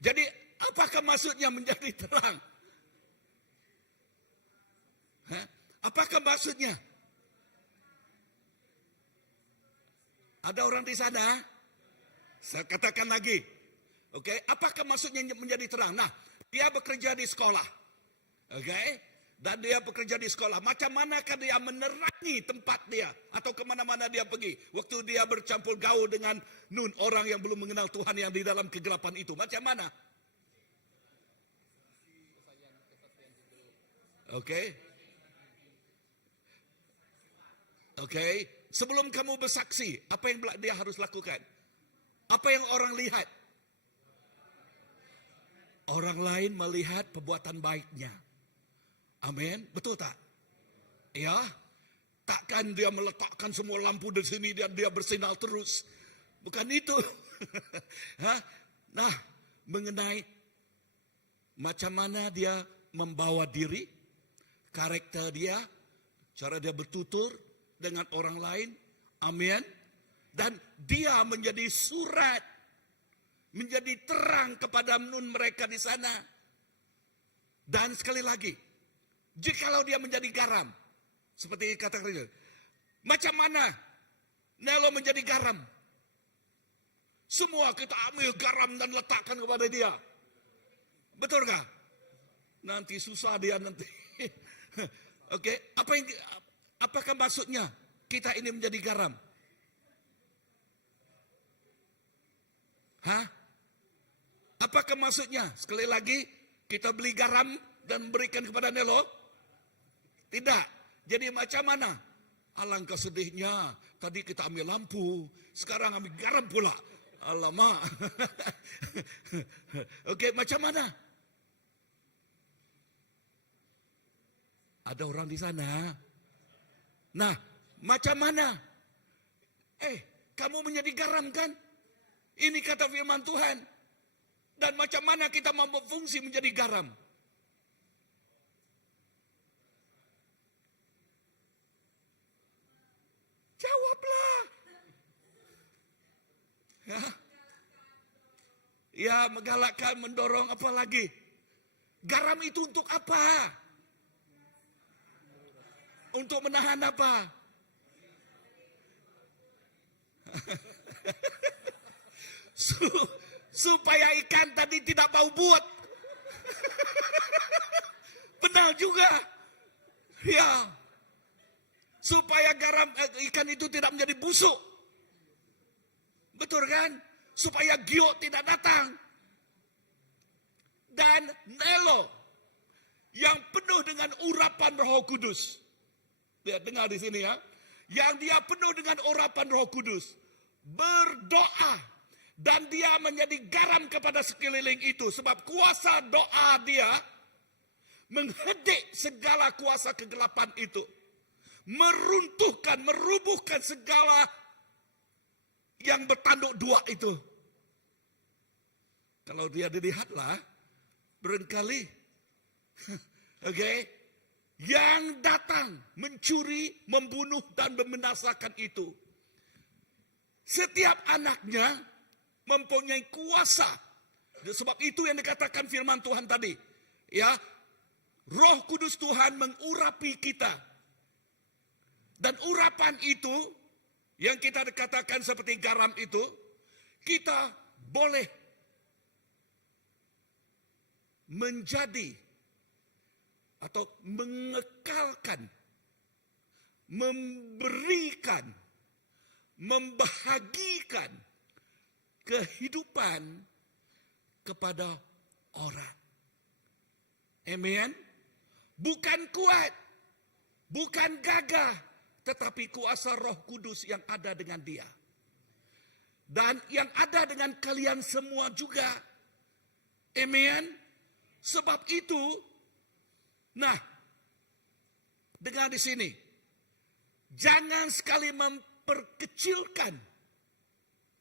Jadi apakah maksudnya menjadi terang? Apakah maksudnya? Ada orang di sana? Saya katakan lagi. Oke, apakah maksudnya menjadi terang? Nah, dia bekerja di sekolah. Oke, dan dia bekerja di sekolah. Macam manakah dia menerangi tempat dia atau kemana-mana dia pergi? Waktu dia bercampur gaul dengan orang yang belum mengenal Tuhan yang di dalam kegelapan itu. Macam mana? Oke. Sebelum kamu bersaksi, apa yang dia harus lakukan? Apa yang orang lihat? Orang lain melihat perbuatan baiknya. Amin. Betul tak? Ya. Takkan dia meletakkan semua lampu di sini dan dia bersinar terus. Bukan itu. Nah, mengenai macam mana dia membawa diri, karakter dia, cara dia bertutur dengan orang lain. Amin. Dan dia menjadi surat, menjadi terang kepada mereka di sana. Dan sekali lagi, jikalau dia menjadi garam, seperti kata Macam mana Nelo menjadi garam? Semua kita ambil garam dan letakkan kepada dia. Betulkah? Nanti susah dia nanti. Oke, apakah maksudnya kita ini menjadi garam? Hah? Apakah maksudnya? Sekali lagi, kita beli garam dan berikan kepada Nelo? Tidak. Jadi macam mana? Alangkah sedihnya. Tadi kita ambil lampu, sekarang ambil garam pula. Alamak. Oke, macam mana? Ada orang di sana. Nah, macam mana? Kamu menjadi garam kan? Ini kata firman Tuhan. Dan macam mana kita mau berfungsi menjadi garam? Jawablah. Ya, menggalakkan, mendorong, apa lagi? Garam itu untuk apa? Untuk menahan apa? Supaya ikan tadi tidak bau buat. Benar juga. Ya. Supaya ikan itu tidak menjadi busuk. Betul kan? Supaya giok tidak datang. Dan Nelo yang penuh dengan urapan Roh Kudus. Lihat, dengar di sini ya. Yang dia penuh dengan urapan Roh Kudus. Berdoa. Dan dia menjadi garam kepada sekeliling itu. Sebab kuasa doa dia menghedik segala kuasa kegelapan itu. Meruntuhkan, merubuhkan segala yang bertanduk dua itu. Kalau dia dilihatlah, barangkali, yang datang mencuri, membunuh dan membinasakan itu. Setiap anaknya mempunyai kuasa. Sebab itu yang dikatakan firman Tuhan tadi. Ya, Roh Kudus Tuhan mengurapi kita. Dan urapan itu, yang kita katakan seperti garam itu, kita boleh menjadi atau mengekalkan, memberikan, membahagikan kehidupan kepada orang. Amen. Bukan kuat, bukan gagah, tetapi kuasa Roh Kudus yang ada dengan dia. Dan yang ada dengan kalian semua juga. Amen. Sebab itu, nah, dengar di sini. Jangan sekali memperkecilkan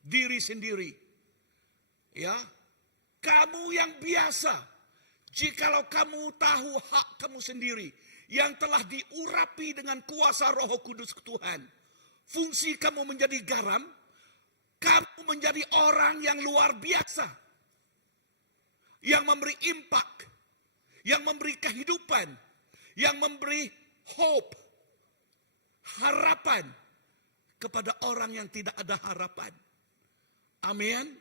diri sendiri. Ya, kamu yang biasa, jikalau kamu tahu hak kamu sendiri, yang telah diurapi dengan kuasa Roh Kudus Tuhan, fungsi kamu menjadi garam, kamu menjadi orang yang luar biasa, yang memberi impact, yang memberi kehidupan, yang memberi hope, harapan kepada orang yang tidak ada harapan. Amin.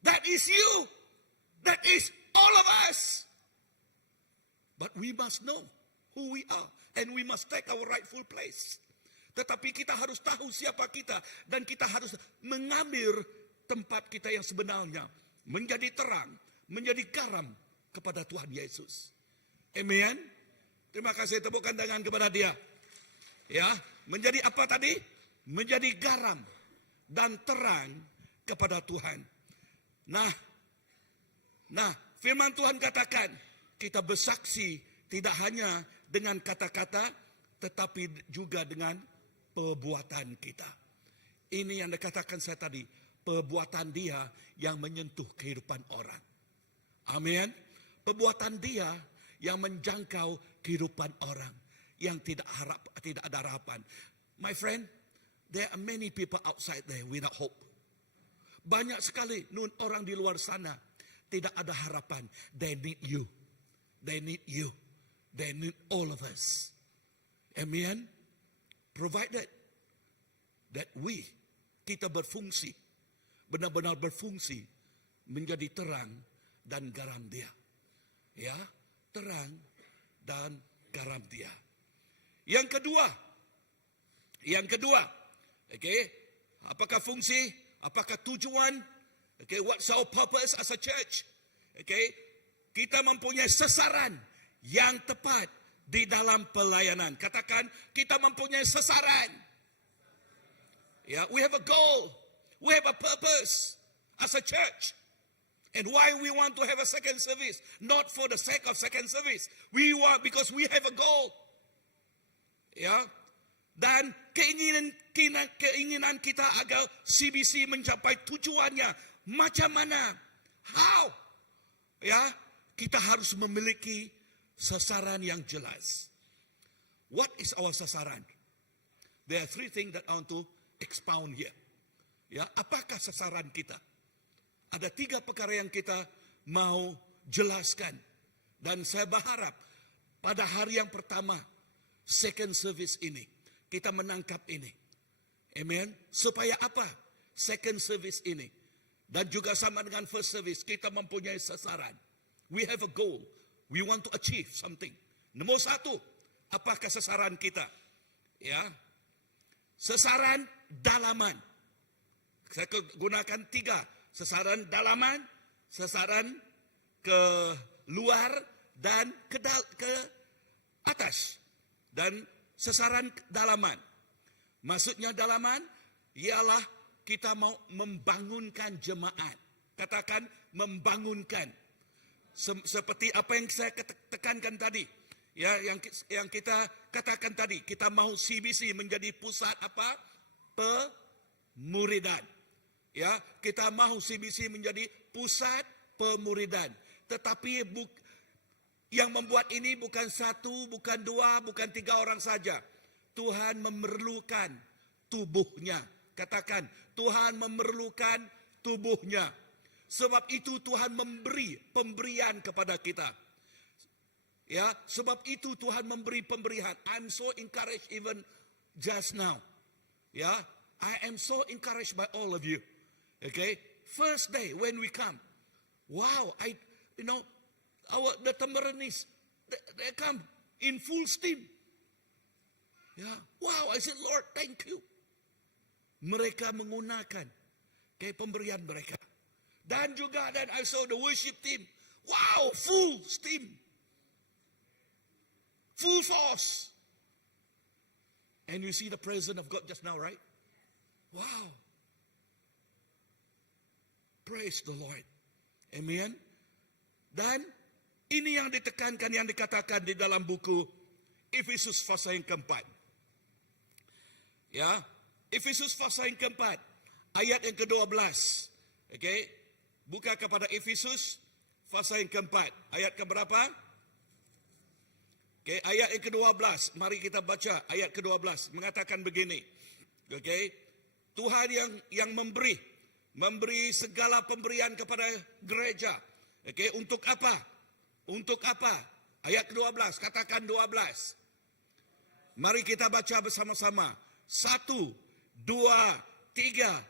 That is you. That is all of us. But we must know who we are. And we must take our rightful place. Tetapi kita harus tahu siapa kita. Dan kita harus mengambil tempat kita yang sebenarnya. Menjadi terang. Menjadi garam kepada Tuhan Yesus. Amin. Terima kasih, tepukkan tangan kepada dia. Ya, menjadi apa tadi? Menjadi garam dan terang kepada Tuhan. Nah, firman Tuhan katakan, kita bersaksi tidak hanya dengan kata-kata, tetapi juga dengan perbuatan kita. Ini yang dikatakan saya tadi, perbuatan dia yang menyentuh kehidupan orang. Amin. Perbuatan dia yang menjangkau kehidupan orang yang tidak ada harapan. My friend, there are many people outside there without hope. Banyak sekali orang di luar sana tidak ada harapan. They need you. They need you. They need all of us. Amen. Provided that kita berfungsi, benar-benar berfungsi menjadi terang dan garam dia. Ya, terang dan garam dia. Yang kedua, okay, apakah fungsi, apakah tujuan, okay, what's our purpose as a church? Okay, kita mempunyai sasaran yang tepat di dalam pelayanan. Katakan, kita mempunyai sasaran. Yeah, we have a goal. We have a purpose as a church. And why we want to have a second service? Not for the sake of second service. We want because we have a goal. Yeah. Dan keinginan kita agar CBC mencapai tujuannya. Macam mana? How? Ya, kita harus memiliki sasaran yang jelas. What is our sasaran? There are three things that I want to expound here. Ya, apakah sasaran kita? Ada 3 perkara yang kita mau jelaskan. Dan saya berharap pada hari yang pertama, second service ini, kita menangkap ini. Amen. Supaya apa? Second service ini. Dan juga sama dengan first service, kita mempunyai sasaran. We have a goal. We want to achieve something. Nomor 1, apakah sasaran kita? Ya, sasaran dalaman. Saya gunakan 3. Sasaran dalaman, sasaran ke luar, dan ke atas. Dan sasaran dalaman. Maksudnya dalaman ialah kita mau membangunkan jemaat. Katakan membangunkan. Seperti apa yang saya tekankan tadi. Ya, yang kita katakan tadi, kita mau CBC menjadi pusat apa? Pemuridan. Ya, kita mau CBC menjadi pusat pemuridan. Tetapi yang membuat ini bukan 1, bukan 2, bukan 3 orang saja. Tuhan memerlukan tubuhnya. Katakan, Tuhan memerlukan tubuhnya. Sebab itu Tuhan memberi pemberian kepada kita. Ya, sebab itu Tuhan memberi pemberian. I'm so encouraged even just now. Ya, I am so encouraged by all of you. Okay, first day when we come, wow, the Tamaranists, they come in full steam. Yeah, wow, I said, Lord, thank you. Mereka menggunakan pemberian mereka. Dan juga then I saw the worship team. Wow, full steam. Full force. And you see the presence of God just now, right? Wow. Praise the Lord. Amen. Dan ini yang ditekankan, yang dikatakan di dalam buku Efesus pasal yang keempat. Ya, Efesus pasal yang keempat, ayat yang ke-12. Okay, buka kepada Efesus pasal yang keempat, ayat ke berapa? Okay, ayat yang ke-12. Mari kita baca ayat ke-12. Mengatakan begini. Okay, Tuhan yang memberi segala pemberian kepada gereja. Okay, untuk apa? Untuk apa? Ayat ke-12, katakan 12. Mari kita baca bersama-sama. 1, 2, 3.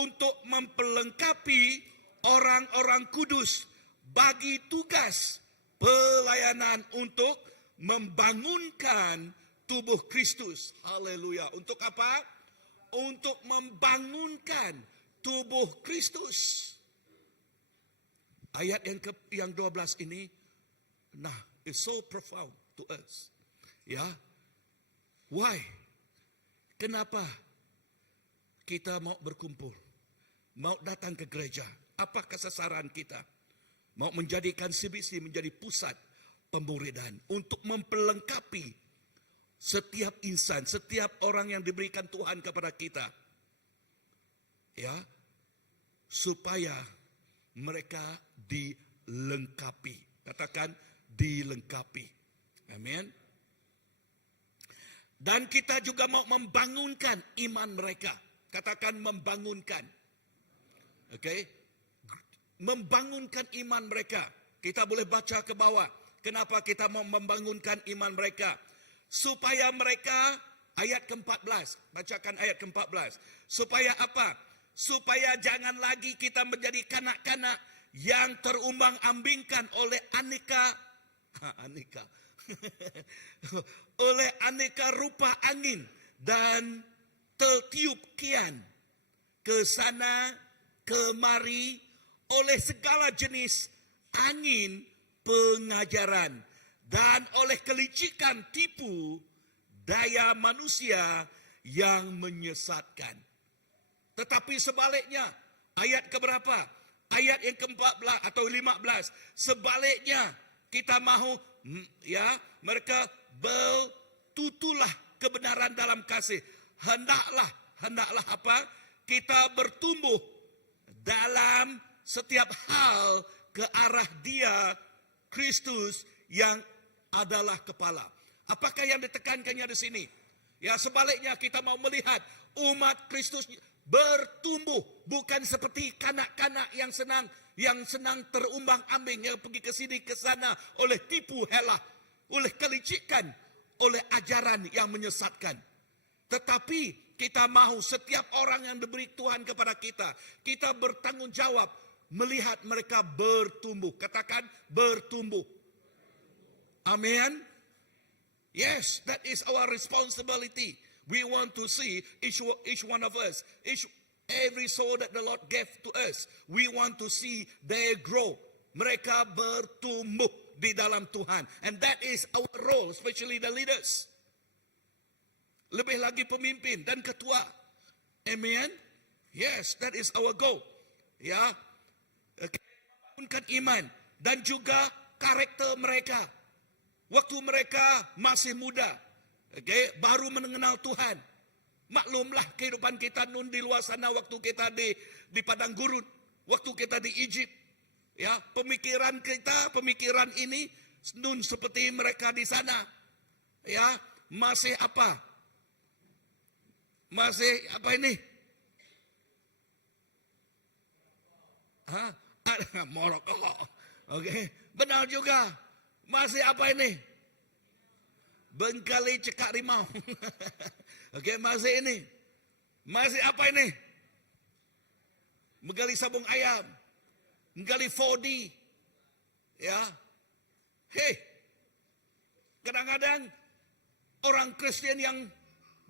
Untuk memperlengkapi orang-orang kudus bagi tugas pelayanan untuk membangunkan tubuh Kristus. Haleluya. Untuk apa? Untuk membangunkan tubuh Kristus. Ayat yang 12 ini, it's so profound to us. Ya, why? Kenapa kita mau berkumpul, mau datang ke gereja? Apa kesasaran kita? Mau menjadikan CBC menjadi pusat pemuridan untuk memperlengkapi setiap insan, setiap orang yang diberikan Tuhan kepada kita. Ya, supaya mereka dilengkapi. Katakan dilengkapi. Amin. Dan kita juga mau membangunkan iman mereka. Katakan membangunkan. Okay? Membangunkan iman mereka. Kita boleh baca ke bawah. Kenapa kita mau membangunkan iman mereka? Supaya mereka Ayat ke-14. Bacakan ayat ke-14. Supaya apa? Supaya jangan lagi kita menjadi kanak-kanak yang terumbang-ambingkan oleh aneka oleh aneka rupa angin dan tertiup kian ke sana kemari oleh segala jenis angin pengajaran dan oleh kelicikan tipu daya manusia yang menyesatkan. Tetapi sebaliknya, ayat keberapa? Ayat yang ke-14 atau 15. Sebaliknya, kita mahu mereka bertutulah kebenaran dalam kasih. Hendaklah apa? Kita bertumbuh dalam setiap hal ke arah Dia, Kristus yang adalah kepala. Apakah yang ditekankannya di sini? Ya, sebaliknya kita mau melihat umat Kristus bertumbuh, bukan seperti kanak-kanak yang senang terumbang-ambing, yang pergi ke sini ke sana oleh tipu helah, oleh kelicikan, oleh ajaran yang menyesatkan. Tetapi kita mahu setiap orang yang diberi Tuhan kepada kita, kita bertanggung jawab melihat mereka bertumbuh. Katakan bertumbuh. Amin. Yes, that is our responsibility. We want to see each one of us, every soul that the Lord gave to us. We want to see they grow. Mereka bertumbuh di dalam Tuhan. And that is our role, especially the leaders. Lebih lagi pemimpin dan ketua. Amen. Yes, that is our goal. Ya, membangunkan iman dan juga karakter mereka. Waktu mereka masih muda, baru mengenal Tuhan. Maklumlah kehidupan kita nun di luar sana waktu kita di padang gurun, waktu kita di Egypt. Ya, pemikiran ini nun seperti mereka di sana. Ya, masih apa? Masih apa ini? Morokok. Oke, benar juga. Masih apa ini? Bengkali cekak rimau. Oke, masih ini. Masih apa ini? Menggali sabung ayam. Menggali 4D. Ya. Hei. Kadang-kadang orang Kristen yang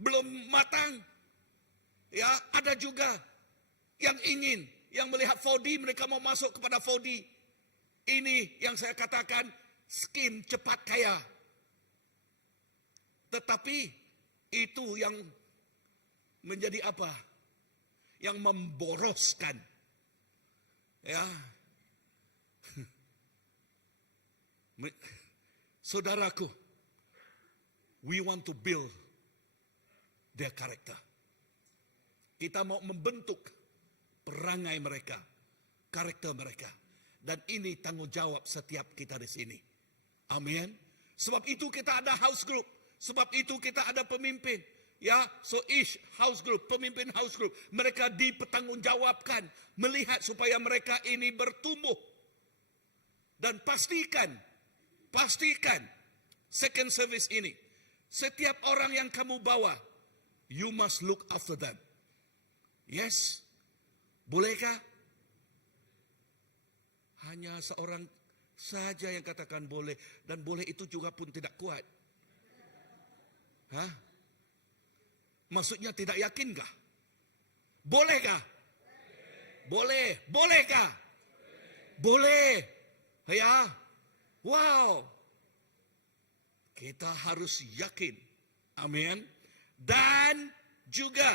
belum matang. Ya, ada juga yang ingin, yang melihat 4D, mereka mau masuk kepada 4D. Ini yang saya katakan skim cepat kaya. Tetapi itu yang menjadi apa? Yang memboroskan. Ya. Saudaraku, we want to build their character. Kita mau membentuk perangai mereka, karakter mereka. Dan ini tanggung jawab setiap kita di sini. Amin. Sebab itu kita ada house group. Sebab itu kita ada pemimpin. Ya, so each house group, pemimpin house group, mereka dipertanggungjawabkan melihat supaya mereka ini bertumbuh. Dan pastikan second service ini, setiap orang yang kamu bawa, you must look after them. Yes? Bolehkah? Hanya seorang saja yang katakan boleh. Dan boleh itu juga pun tidak kuat. Hah? Maksudnya tidak yakinkah? Bolehkah? Boleh. Bolehkah? Boleh. Ya. Wow. Kita harus yakin. Amin. Dan juga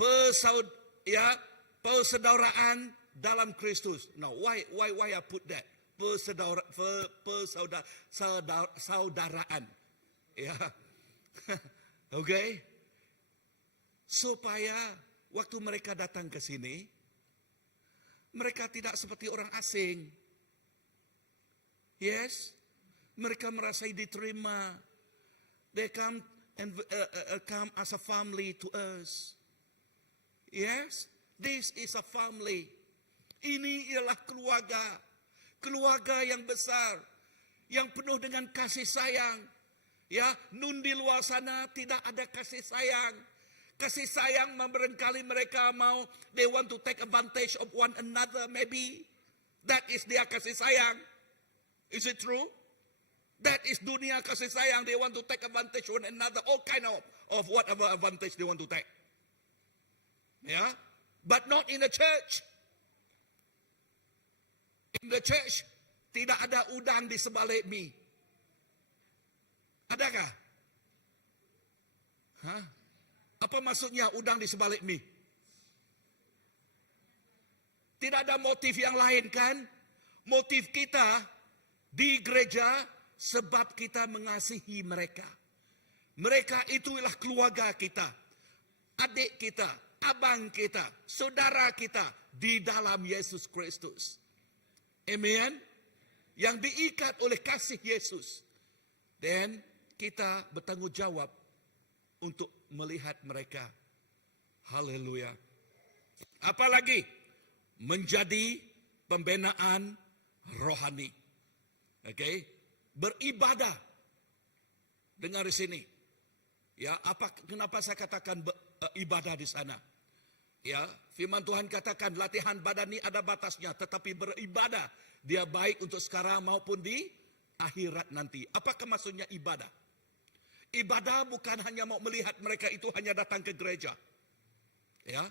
persaudaraan dalam Kristus. Now, why I put that? Persaudaraan. Ya. Okay? Supaya waktu mereka datang ke sini, mereka tidak seperti orang asing. Yes? Mereka merasa diterima. They come and come as a family to us. Yes? This is a family. Ini ialah keluarga. Keluarga yang besar. Yang penuh dengan kasih sayang. Ya, nun di luar sana tidak ada kasih sayang. Kasih sayang barangkali mereka mau, they want to take advantage of one another maybe. That is their kasih sayang. Is it true? That is dunia kasih sayang. They want to take advantage one another. All kind of whatever advantage they want to take. Yeah, but not in the church. In the church, tidak ada udang di sebalik mie. Adakah? Hah? Apa maksudnya udang di sebalik mie? Tidak ada motif yang lain kan? Motif kita di gereja sebab kita mengasihi mereka. Mereka itulah keluarga kita. Adik kita, abang kita, saudara kita di dalam Yesus Kristus. Amen. Yang diikat oleh kasih Yesus. Dan kita bertanggung jawab untuk melihat mereka. Haleluya. Apalagi menjadi pembinaan rohani. Okay? Beribadah. Dengar di sini. Ya, kenapa saya katakan ibadah di sana? Ya, firman Tuhan katakan latihan badan ini ada batasnya, tetapi beribadah dia baik untuk sekarang maupun di akhirat nanti. Apakah maksudnya ibadah? Ibadah bukan hanya mau melihat mereka itu hanya datang ke gereja. Ya.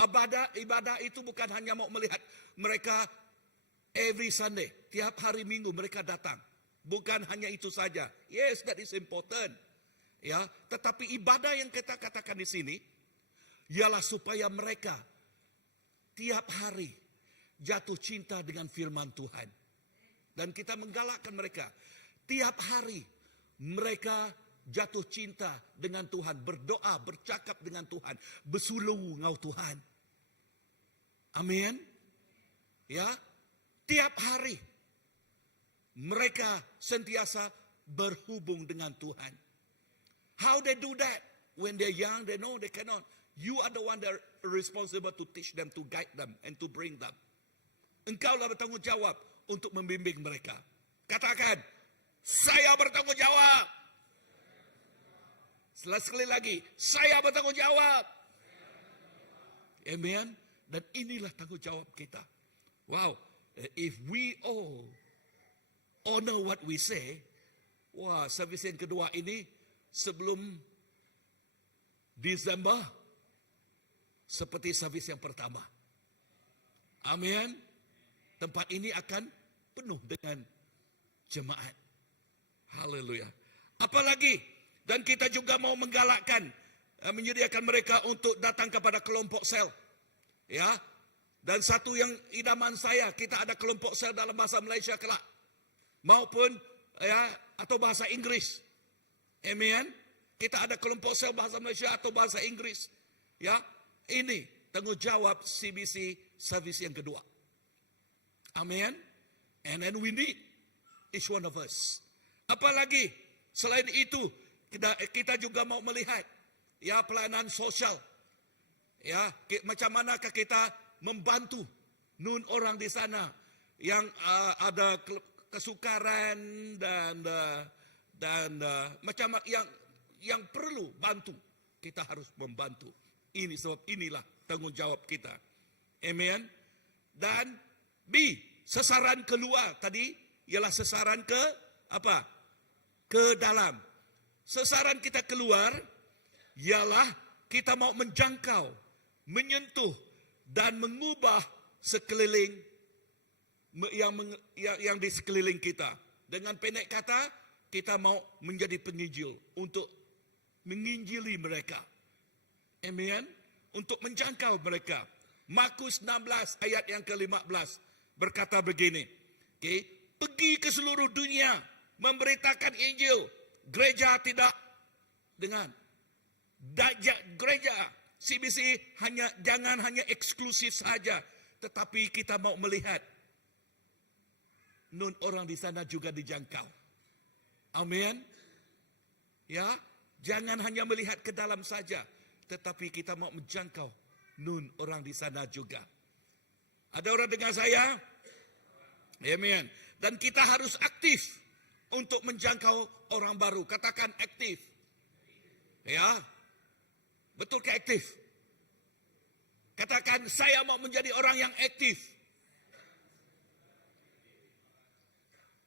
Ibadah itu bukan hanya mau melihat mereka every Sunday, tiap hari Minggu mereka datang. Bukan hanya itu saja. Yes, that is important. Ya, tetapi ibadah yang kita katakan di sini ialah supaya mereka tiap hari jatuh cinta dengan firman Tuhan. Dan kita menggalakkan mereka tiap hari mereka jatuh cinta dengan Tuhan, berdoa, bercakap dengan Tuhan, bersulu ngau Tuhan. Amin. Ya, tiap hari mereka sentiasa berhubung dengan Tuhan. How they do that? When they're young, they know they cannot. You are the one that are responsible to teach them, to guide them, and to bring them. Engkaulah bertanggung jawab untuk membimbing mereka. Katakan, saya bertanggung jawab. Sekali lagi, saya bertanggung jawab. Amen. Dan inilah tanggung jawab kita. Wow, if we all honor what we say, wah, servis yang kedua ini sebelum Desember seperti servis yang pertama. Amin. Tempat ini akan penuh dengan jemaat. Haleluya. Apalagi, dan kita juga mau menggalakkan, menyediakan mereka untuk datang kepada kelompok sel. Ya. Dan satu yang idaman saya, kita ada kelompok sel dalam bahasa Malaysia kelak. Maupun ya atau bahasa Inggris. Amen. Kita ada kelompok sel bahasa Malaysia atau bahasa Inggris. Ya. Ini tanggung jawab CBC servis yang kedua. Amen. And then we need each one of us. Apalagi selain itu, kita juga mau melihat ya pelayanan sosial. Ya, macam manakah kita membantu nun orang di sana yang ada kesukaran dan macam yang perlu bantu, kita harus membantu. Ini sebab inilah tanggung jawab kita. Amen. Dan B, sasaran keluar tadi ialah sasaran ke apa? Ke dalam. Sasaran kita keluar ialah kita mau menjangkau, menyentuh dan mengubah sekeliling yang di sekeliling kita. Dengan pendek kata, kita mau menjadi penginjil untuk menginjili mereka. Amen. Untuk menjangkau mereka. Markus 16 ayat yang ke-15 berkata begini. Okay. Pergi ke seluruh dunia memberitakan Injil. Gereja tidak dengan gereja CBC jangan hanya eksklusif saja, tetapi kita mau melihat nun orang di sana juga dijangkau. Amin. Ya, jangan hanya melihat ke dalam saja, tetapi kita mau menjangkau nun orang di sana juga. Ada orang dengar saya? Amin. Dan kita harus aktif untuk menjangkau orang baru. Katakan aktif. Ya. Betul ke aktif? Katakan saya mau menjadi orang yang aktif.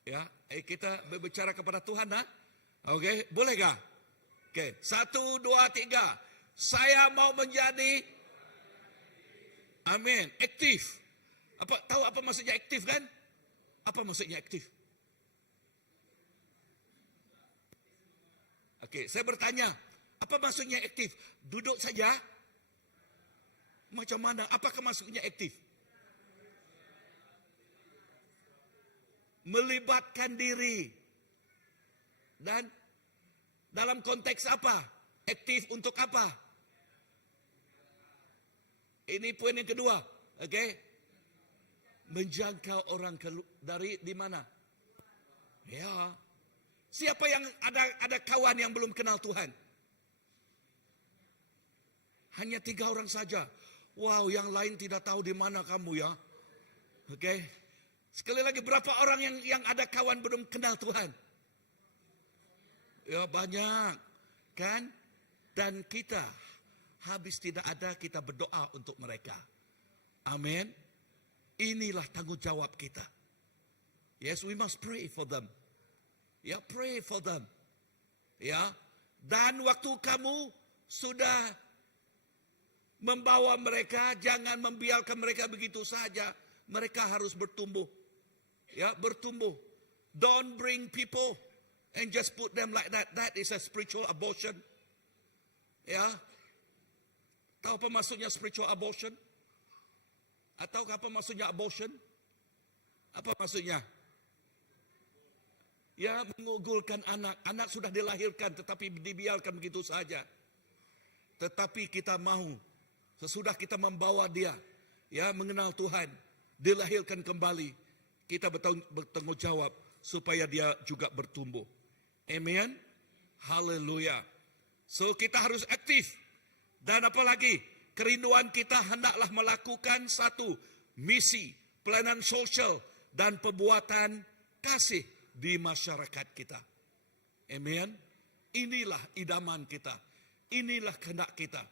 Ya, kita berbicara kepada Tuhan, ha? Okey, bolehkah? Okey, 1, 2, 3. Saya mau menjadi, amin, aktif. Tahu apa maksudnya aktif kan? Apa maksudnya aktif? Okey, saya bertanya, apa maksudnya aktif? Duduk saja? Macam mana? Apakah maksudnya aktif? Melibatkan diri. Dan dalam konteks apa? Aktif untuk apa? Ini poin yang kedua. Okey? Menjangkau orang dari di mana? Ya. Siapa yang ada kawan yang belum kenal Tuhan? Hanya 3 orang saja. Wow, yang lain tidak tahu di mana kamu ya. Okey. Sekali lagi, berapa orang yang ada kawan belum kenal Tuhan? Ya, banyak. Kan? Dan kita habis tidak ada, kita berdoa untuk mereka. Amin. Inilah tanggungjawab kita. Yes, we must pray for them. Ya, pray for them. Ya. Dan waktu kamu sudah membawa mereka, jangan membiarkan mereka begitu saja. Mereka harus bertumbuh. Ya, bertumbuh. Don't bring people and just put them like that. That is a spiritual abortion. Ya. Tahu apa maksudnya spiritual abortion? Atau apa maksudnya abortion? Apa maksudnya? Ya, menggugurkan anak. Anak sudah dilahirkan tetapi dibiarkan begitu saja. Tetapi kita mahu, sesudah kita membawa dia, ya, mengenal Tuhan, dilahirkan kembali, kita bertanggung jawab supaya dia juga bertumbuh. Amen. Haleluya. So kita harus aktif. Dan apalagi kerinduan kita hendaklah melakukan satu misi, pelayanan sosial dan perbuatan kasih di masyarakat kita. Amen. Inilah idaman kita. Inilah kehendak kita.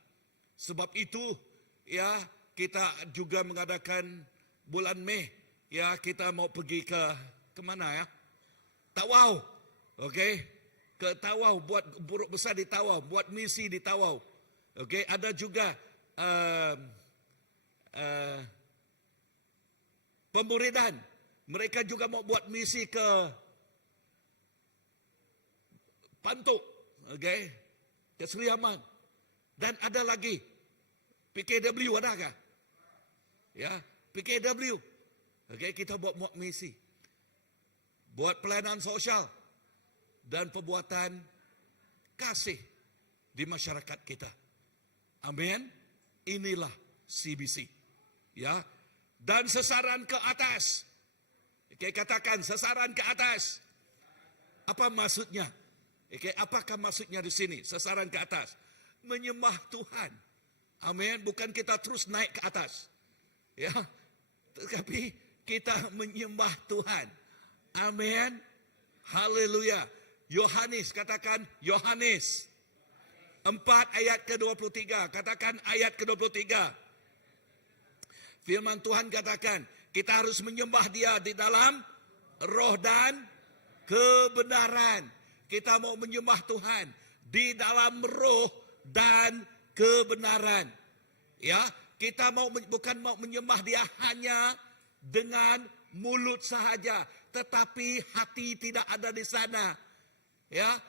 Sebab itu, ya, kita juga mengadakan bulan Mei, ya, kita mau pergi ke mana ya? Tawau. Okey. Ke Tawau, buat buruk besar di Tawau, buat misi di Tawau. Okey, ada juga pemuridan. Mereka juga mau buat misi ke Pantuk, okey, ke Seriaman. Dan ada lagi PKW, adakah? Ya, PKW. Okey, kita buat misi. Buat pelayanan sosial dan perbuatan kasih di masyarakat kita. Amin. Inilah CBC. Ya. Dan sasaran ke atas. Okey, katakan sasaran ke atas. Apa maksudnya? Okey, apakah maksudnya di sini? Sasaran ke atas. Menyembah Tuhan. Amin. Bukan kita terus naik ke atas. Ya. Tetapi kita menyembah Tuhan. Amin. Haleluya. Yohanes, katakan Yohanes 4 ayat ke-23. Katakan ayat ke-23. Firman Tuhan katakan, kita harus menyembah dia di dalam roh dan kebenaran. Kita mau menyembah Tuhan di dalam roh dan kebenaran. Ya, kita bukan mau menyembah dia hanya dengan mulut sahaja, tetapi hati tidak ada di sana. Ya,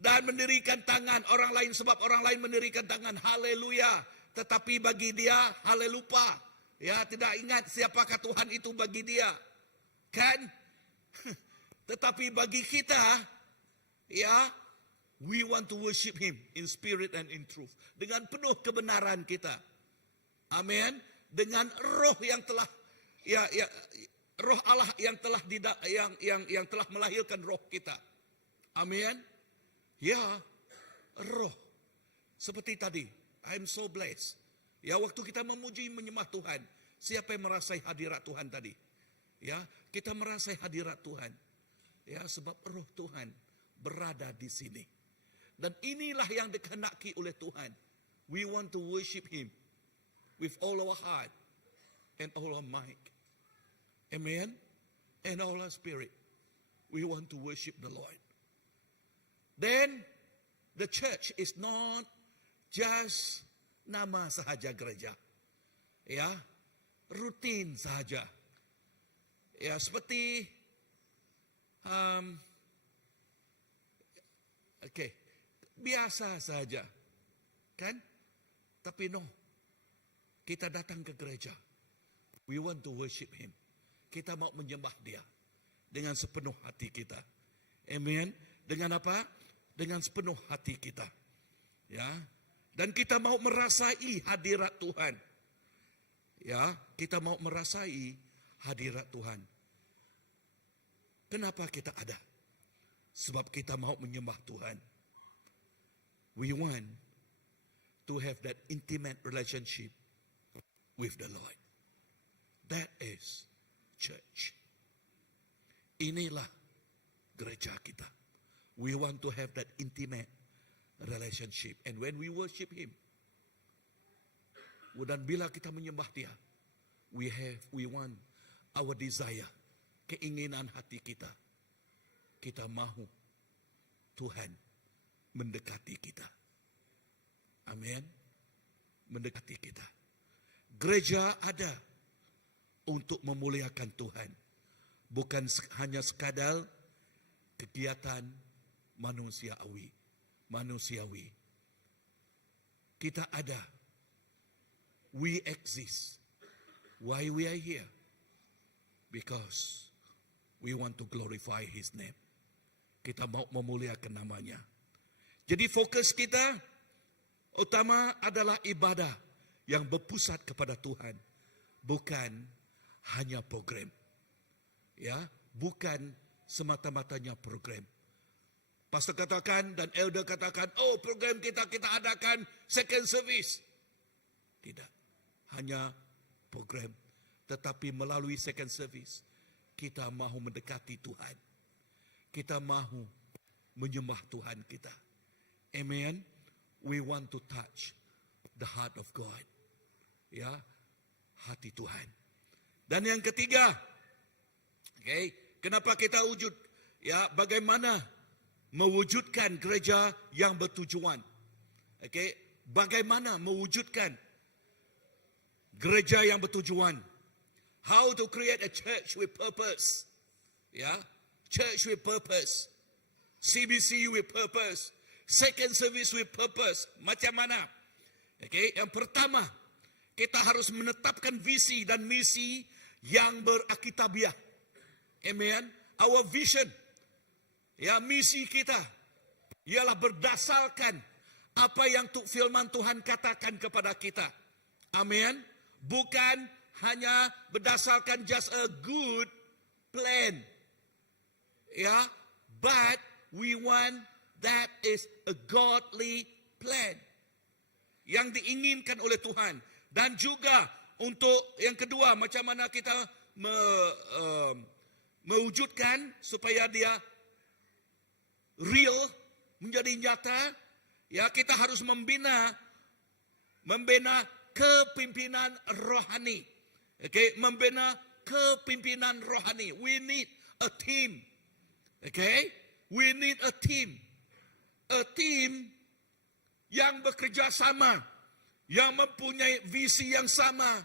dan mendirikan tangan orang lain sebab orang lain mendirikan tangan. Haleluya. Tetapi bagi dia halelupa. Ya, tidak ingat siapakah Tuhan itu bagi dia. Kan? Tetapi bagi kita, ya, we want to worship him in spirit and in truth. Dengan penuh kebenaran kita. Amin. Dengan roh yang telah, ya, roh Allah yang telah yang telah melahirkan roh kita. Amin. Ya, roh. Seperti tadi, I'm so blessed. Ya, waktu kita memuji menyembah Tuhan, siapa yang merasai hadirat Tuhan tadi? Ya, kita merasai hadirat Tuhan. Ya, sebab roh Tuhan berada di sini. Dan inilah yang dikehendaki oleh Tuhan. We want to worship Him with all our heart and all our might. Amen? And all our spirit. We want to worship the Lord. Then, the church is not just nama sahaja gereja. Ya, rutin sahaja. Ya, seperti biasa saja. Kan? Tapi no. Kita datang ke gereja. We want to worship Him. Kita mau menyembah Dia dengan sepenuh hati kita. Amen. Dengan apa? Dengan sepenuh hati kita. Ya. Dan kita mau merasai hadirat Tuhan. Ya, kita mau merasai hadirat Tuhan. Kenapa kita ada? Sebab kita mau menyembah Tuhan. We want to have that intimate relationship with the Lord. That is church. Inilah gereja kita. We want to have that intimate relationship. And when we worship Him, dan bila kita menyembah Dia, we want our desire, keinginan hati kita. Kita mahu Tuhan mendekati kita. Amin. Mendekati kita. Gereja ada untuk memuliakan Tuhan. Bukan hanya sekadar kegiatan manusiawi. Kita ada. We exist. Why we are here? Because we want to glorify His name. Kita mau memuliakan namanya. Jadi fokus kita utama adalah ibadah yang berpusat kepada Tuhan. Bukan hanya program. Ya, bukan semata-matanya program. Pastor katakan dan elder katakan, oh program kita adakan second service. Tidak. Hanya program. Tetapi melalui second service, kita mahu mendekati Tuhan. Kita mahu menyembah Tuhan kita. Amen. We want to touch the heart of God. Ya, hati Tuhan. Dan yang ketiga, kenapa kita wujud? Ya, bagaimana mewujudkan gereja yang bertujuan? Bagaimana mewujudkan gereja yang bertujuan? How to create a church with purpose? Ya, church with purpose. CBC with purpose. Second service with purpose. Macam mana? Yang pertama, kita harus menetapkan visi dan misi yang berakitabiah. Amen. Our vision, ya, misi kita ialah berdasarkan apa yang firman Tuhan katakan kepada kita. Amen. Bukan hanya berdasarkan just a good plan. Ya, but we want that is a godly plan yang diinginkan oleh Tuhan. Dan juga untuk yang kedua, macam mana kita mewujudkan supaya dia real, menjadi nyata. Ya, kita harus membina kepimpinan rohani. Membina kepimpinan rohani. We need a team. We need a team. A team yang bekerja sama, yang mempunyai visi yang sama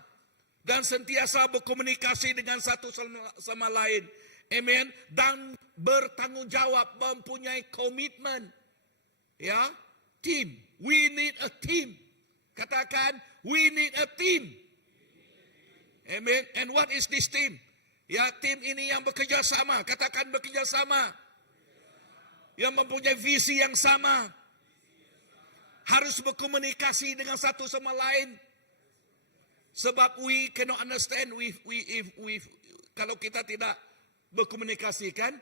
dan sentiasa berkomunikasi dengan satu sama lain. Amen. Dan bertanggungjawab, mempunyai komitmen. Ya, team. We need a team. Katakan, we need a team. Amen. And what is this team? Ya, tim ini yang bekerja sama. Katakan bekerja sama. Yang mempunyai visi yang sama. Harus berkomunikasi dengan satu sama lain. Sebab we cannot understand kalau kita tidak berkomunikasikan,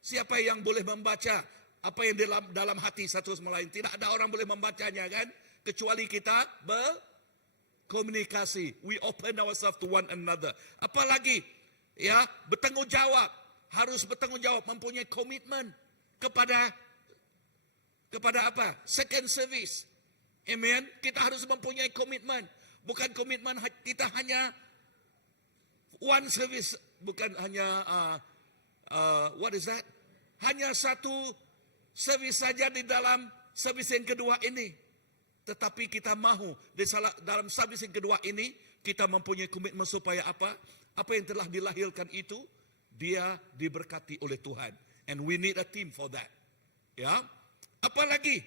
siapa yang boleh membaca apa yang dalam hati satu sama lain? Tidak ada orang boleh membacanya, kan? Kecuali kita berkomunikasi. We open ourselves to one another. Apalagi, ya, bertanggungjawab. harus bertanggung jawab, mempunyai komitmen kepada apa? Second service. Amen. Kita harus mempunyai komitmen. Bukan komitmen kita hanya one service, bukan hanya what is that? Hanya satu service saja di dalam service yang kedua ini. Tetapi kita mahu dalam service yang kedua ini kita mempunyai komitmen supaya apa? Apa yang telah dilahirkan itu dia diberkati oleh Tuhan. And we need a team for that. Ya. Apalagi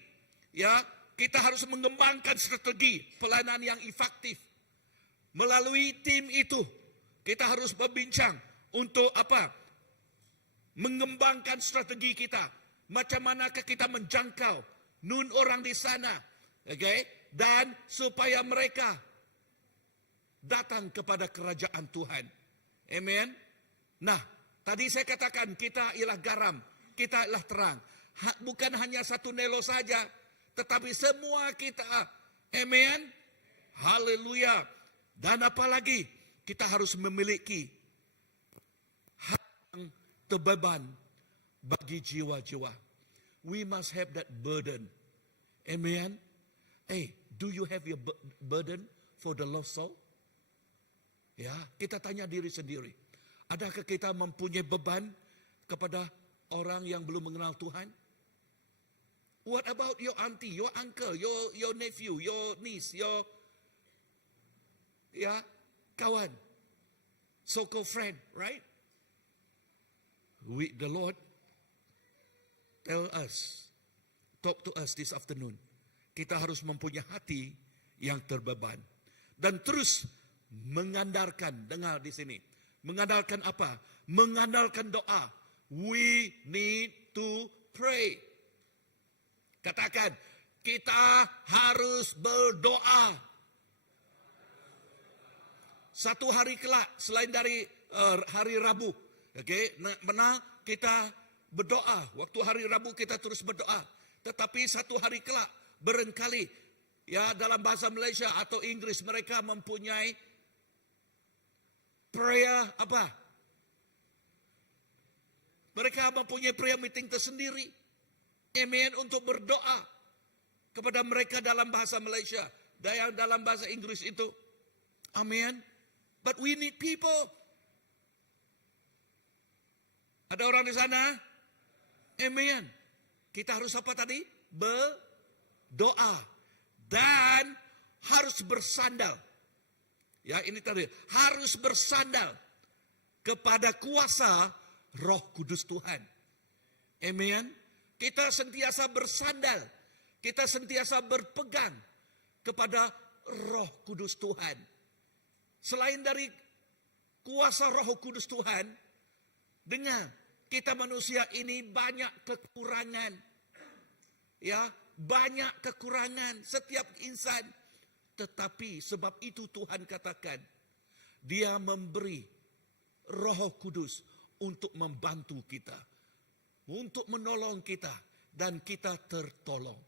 ya, kita harus mengembangkan strategi pelayanan yang efektif. Melalui tim itu, kita harus berbincang untuk apa? Mengembangkan strategi kita. Macam manakah kita menjangkau nun orang di sana. Okay? Dan supaya mereka datang kepada kerajaan Tuhan. Amen. Nah, tadi saya katakan kita ialah garam, kita ialah terang. Bukan hanya satu Nelo saja, tetapi semua kita. Amen. Haleluya. Dan apalagi kita harus memiliki hak yang terbeban bagi jiwa-jiwa. We must have that burden. Amen. Hey, do you have your burden for the lost soul? Ya, kita tanya diri sendiri. Adakah kita mempunyai beban kepada orang yang belum mengenal Tuhan? What about your auntie, your uncle, your nephew, your niece, your kawan, so-called friend, right? The Lord talk to us this afternoon. Kita harus mempunyai hati yang terbeban dan terus mengandalkan. Dengar di sini, mengandalkan apa? Mengandalkan doa. We need to pray. Katakan, kita harus berdoa. Satu hari kelak selain dari hari Rabu, okay, mana kita berdoa. Waktu hari Rabu kita terus berdoa. Tetapi satu hari kelak barangkali ya dalam bahasa Malaysia atau Inggris mereka mempunyai prayer apa? Mereka mempunyai prayer meeting tersendiri. Amen, untuk berdoa kepada mereka dalam bahasa Malaysia dan dalam bahasa Inggris itu. Amen. But we need people. Ada orang di sana? Amen. Kita harus apa tadi? Berdoa. Dan harus bersandal. Ya, ini tadi. Harus bersandal kepada kuasa Roh Kudus Tuhan. Amen. Kita sentiasa bersandal. Kita sentiasa berpegang kepada Roh Kudus Tuhan. Selain dari kuasa Roh Kudus Tuhan, dengar, kita manusia ini banyak kekurangan. Ya, banyak kekurangan setiap insan. Tetapi sebab itu Tuhan katakan, Dia memberi Roh Kudus untuk membantu kita. Untuk menolong kita. Dan kita tertolong.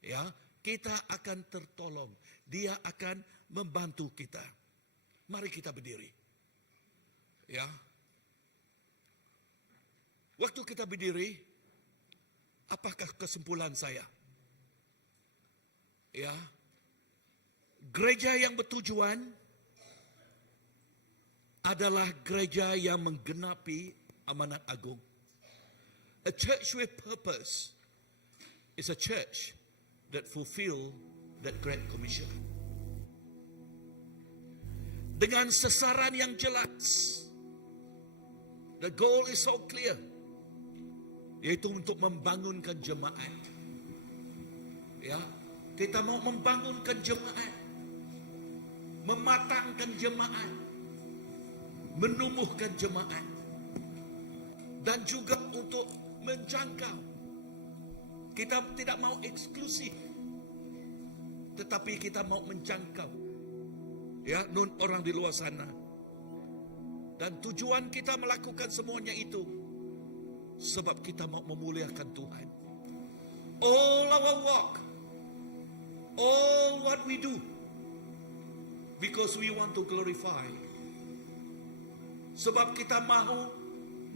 Ya, kita akan tertolong. Dia akan membantu kita. Mari kita berdiri. Ya. Waktu kita berdiri, apakah kesimpulan saya? Ya. Gereja yang bertujuan adalah gereja yang menggenapi amanat agung. A church with purpose is a church that fulfill that great commission. Dengan sasaran yang jelas. The goal is so clear. Yaitu untuk membangunkan jemaat. Ya, kita mau membangunkan jemaat. Mematangkan jemaat. Menumbuhkan jemaat. Dan juga untuk menjangkau. Kita tidak mau eksklusif. Tetapi kita mau menjangkau. Ya, nun orang di luar sana. Dan tujuan kita melakukan semuanya itu. Sebab kita mau memuliakan Tuhan. All our work. All what we do. Because we want to glorify. Sebab kita mahu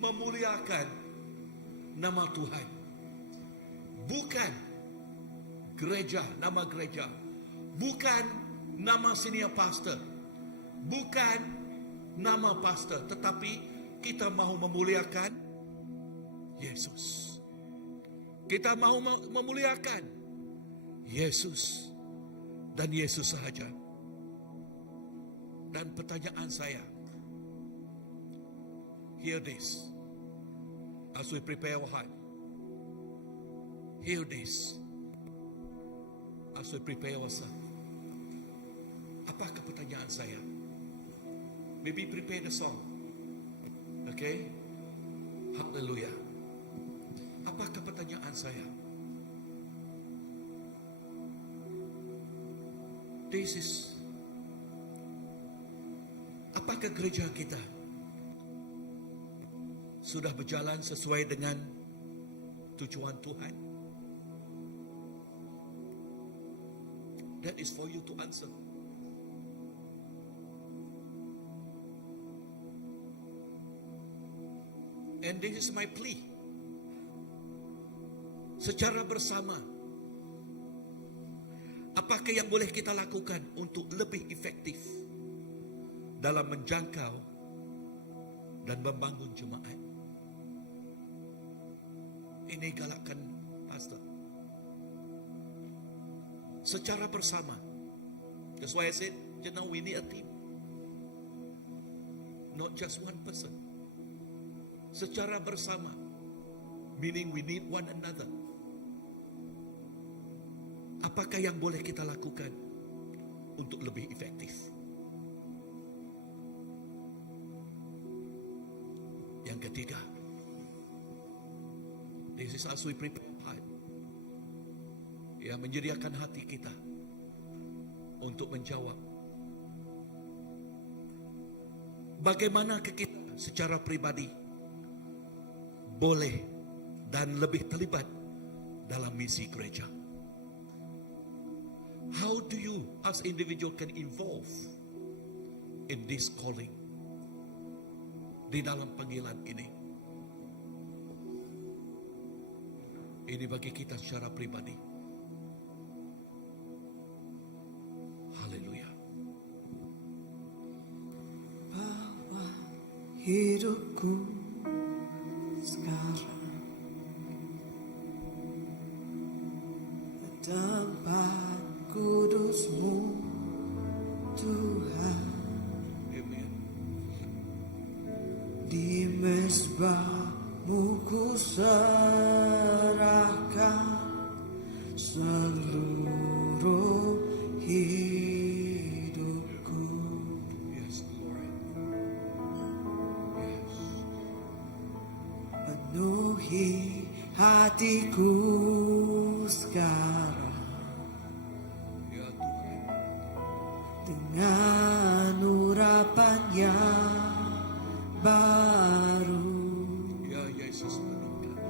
memuliakan nama Tuhan. Bukan gereja, nama gereja. Bukan nama senior pastor. Bukan nama pastor. Tetapi kita mahu memuliakan Yesus. Kita mahu memuliakan Yesus. Dan Yesus sahaja. Dan pertanyaan saya, hear this as we prepare our heart. Hear this as we prepare ourselves. Apakah pertanyaan saya? Maybe prepare the song. Okay? Hallelujah. Apakah pertanyaan saya? This is, apakah gereja kita sudah berjalan sesuai dengan tujuan Tuhan? That is for you to answer. And this is my plea. Secara bersama, apakah yang boleh kita lakukan untuk lebih efektif dalam menjangkau dan membangun jemaat? Ini galakan pastor. Secara bersama. That's why I said, you know, we need a team. Not just one person. Secara bersama. Meaning we need one another. Apakah yang boleh kita lakukan untuk lebih efektif? Yang ketiga, this is as we prepare heart. Ya, menyediakan hati kita untuk menjawab. Bagaimana kita secara pribadi boleh dan lebih terlibat dalam misi gereja? How do you as individual can involve in this calling? Di dalam panggilan ini. Ini bagi kita secara pribadi. Haleluya. Bawa hidupku sekarang tempat kudus-Mu Tuhan. Amen. Di mezbah-Mu ku serahkan seluruh hidupku. Yes, Lord. Yes. Penuhi hatiku sekarang Ya Tuhan. dengan urapan yang baru, Ya Yesus meninggal.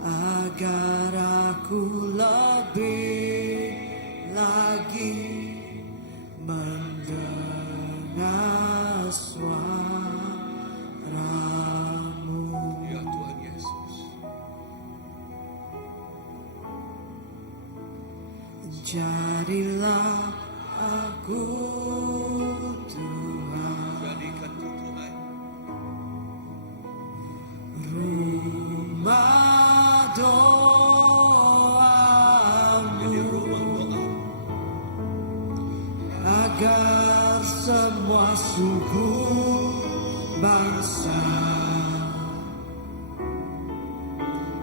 agar aku lebih lagi mendengar suara-Mu. Ya Tuhan Yesus. Jadilah aku Tuhan, Jadikan ku Tuhan rumah doa-Mu, jadi rumah doa. agar semua suku bangsa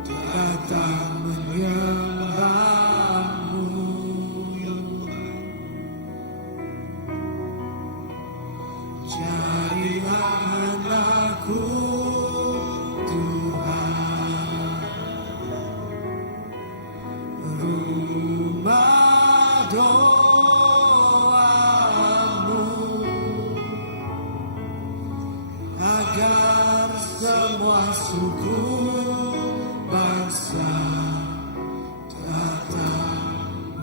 datang menyembah-Mu. Jadilah anakku Tuhan, rumah doa-Mu, agar semua suku bangsa datang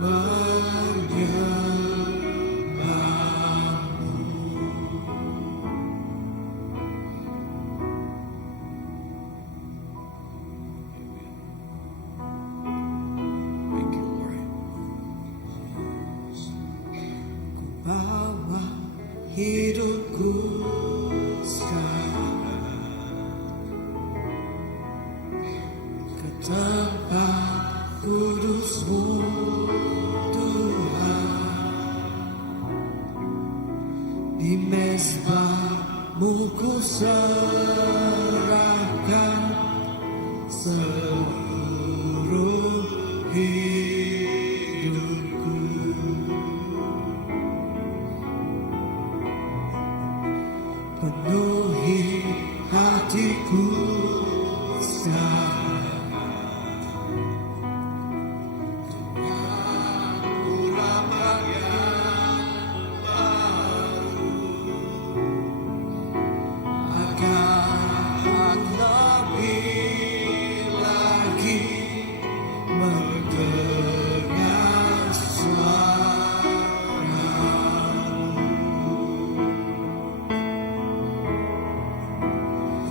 menyembah-Mu. bawa hidupku sekarang ke tempat kudus-Mu Tuhan. Di mezbah-Mu ku serahkan seluruh hidupku. Penuhi hatiku sekarang dengan urapan yang baru, agar lebih lagi mendengar suara-Mu.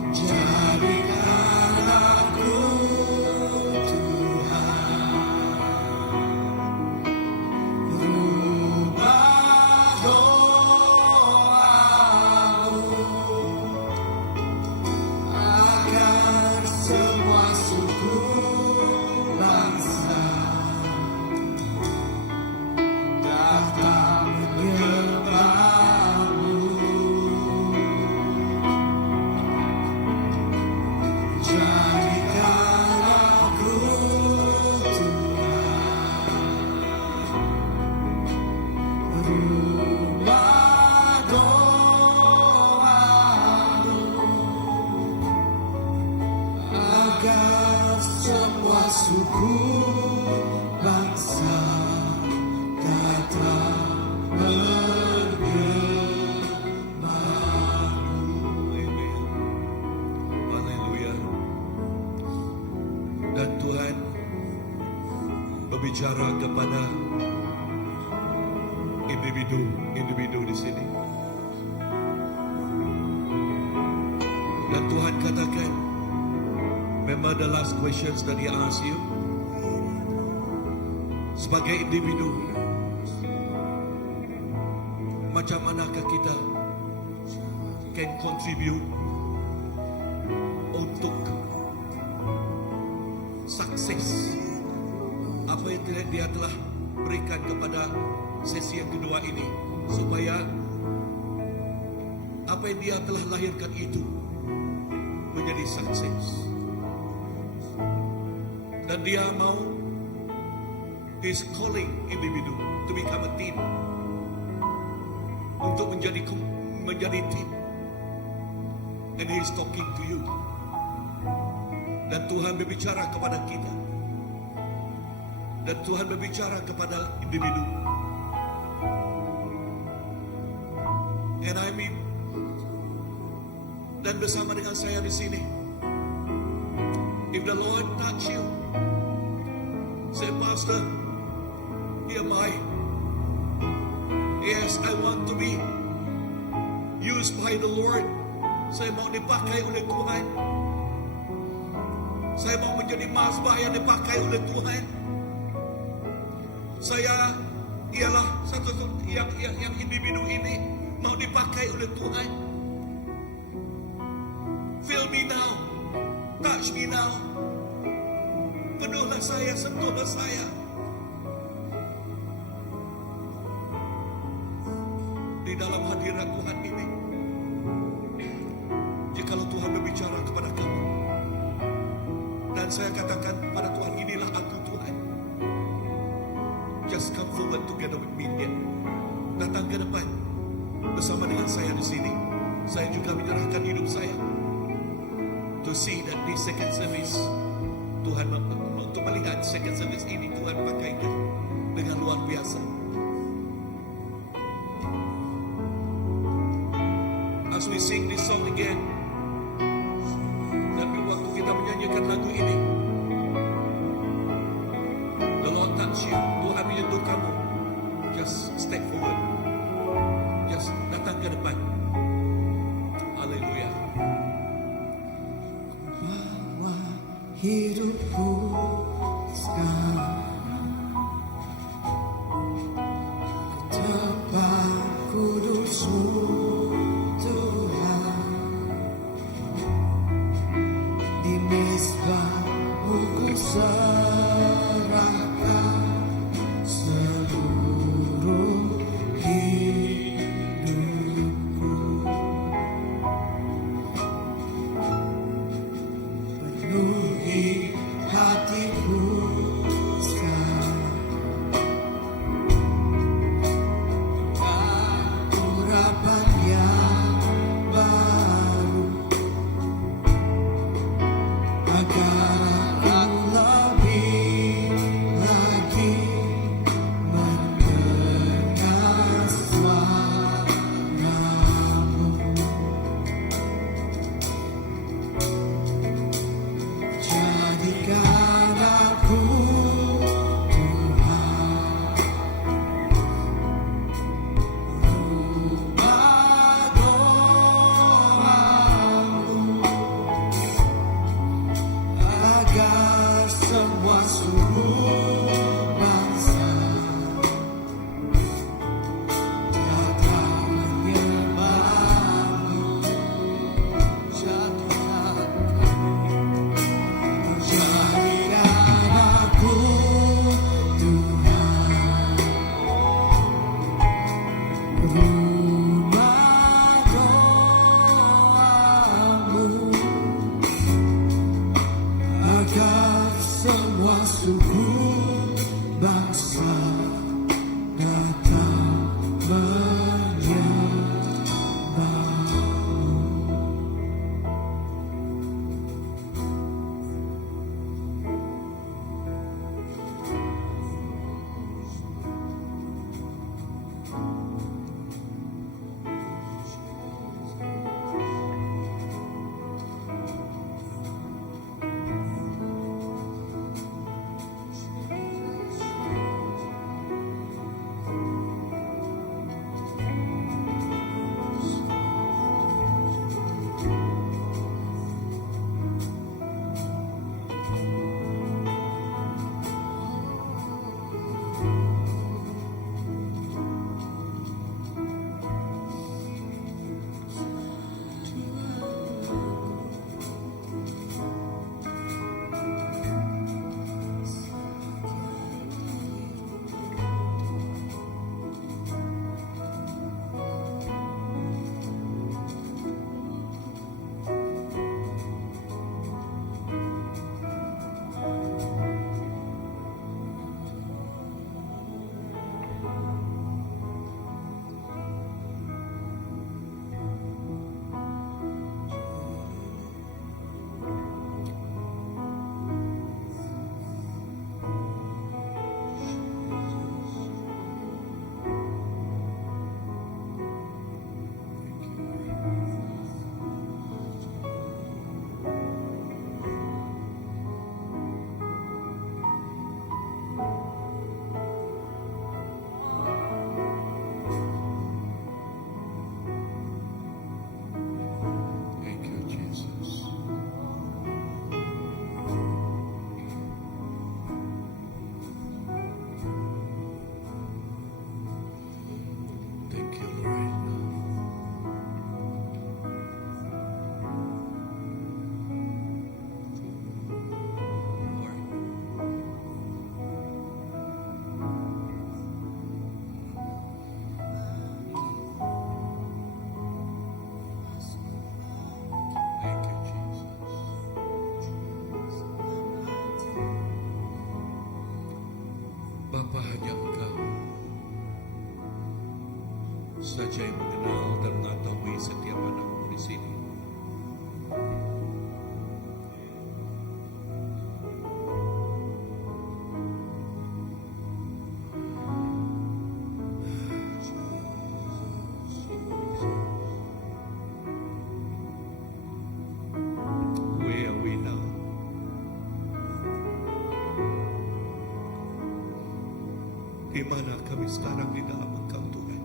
Jadikan aku Tuhan rumah doa-Mu, agar semua suku bangsa datang menyembah-Mu. Jadikan aku Tuhan rumah doa-Mu, agar semua suku bangsa datang menyembah-Mu. Haleluya. Dan Tuhan berbicara kepada individu di sini. Dan Tuhan katakan, remember the last questions that He asked you? Sebagai individu, macam manakah kita can contribute untuk sukses apa yang dia telah berikan kepada sesi yang kedua ini, supaya apa yang dia telah lahirkan itu menjadi sukses. Dan dia mau, He's calling individu to become a team, untuk menjadi team. And He's talking to you. Dan Tuhan berbicara kepada kita. Dan Tuhan berbicara kepada individu. And I mean, dan bersama dengan saya di sini, if the Lord touch you, say, Pastor, here am I. Yes, I want to be used by the Lord. Saya mau dipakai oleh Tuhan. Saya mau menjadi mazbah yang dipakai oleh Tuhan. Saya ialah satu yang individu ini mau dipakai oleh Tuhan. Fill me now, touch me now. Penuhlah saya, sentuhlah saya. Di dalam hadirat Tuhan ini, jikalau Tuhan berbicara kepada kamu, dan saya katakan pada Tuhan, inilah aku Tuhan, just come forward together with me here. Datang ke depan bersama dengan saya di sini. Saya juga menyerahkan hidup saya to see that this second service, Tuhan untuk melihat second service ini Tuhan pakaikan dengan luar biasa. As we sing this song again, dan waktu kita menyanyikan lagu ini, the Lord touch you, Tuhan menyentuh kamu, just step forward, just datang ke depan. Haleluya. Bawa hidupku sekarang ke tempat Tuhan, di mezbahmu ku serahkan seluruh hidupku. Penuhi hatiku sekarang, urapan yang baru, agar aku lebih lagi mendengar suara-Mu. Jadikan aku Tuhan, rumah doamu, agar semua suku bangsa datang menyembah-Mu. Jadikan aku Tuhan, rumah doamu, agar semua suku bangsa datang menyembah-Mu. Thank you, Jesus. Thank you, Lord. Thank you, Jesus. Bapa, hanya Engkau saja yang mengenal dan mengetahui setiap anakmu di sini. Where are we now? Di mana kami sekarang di dalam Engkau, Tuhan?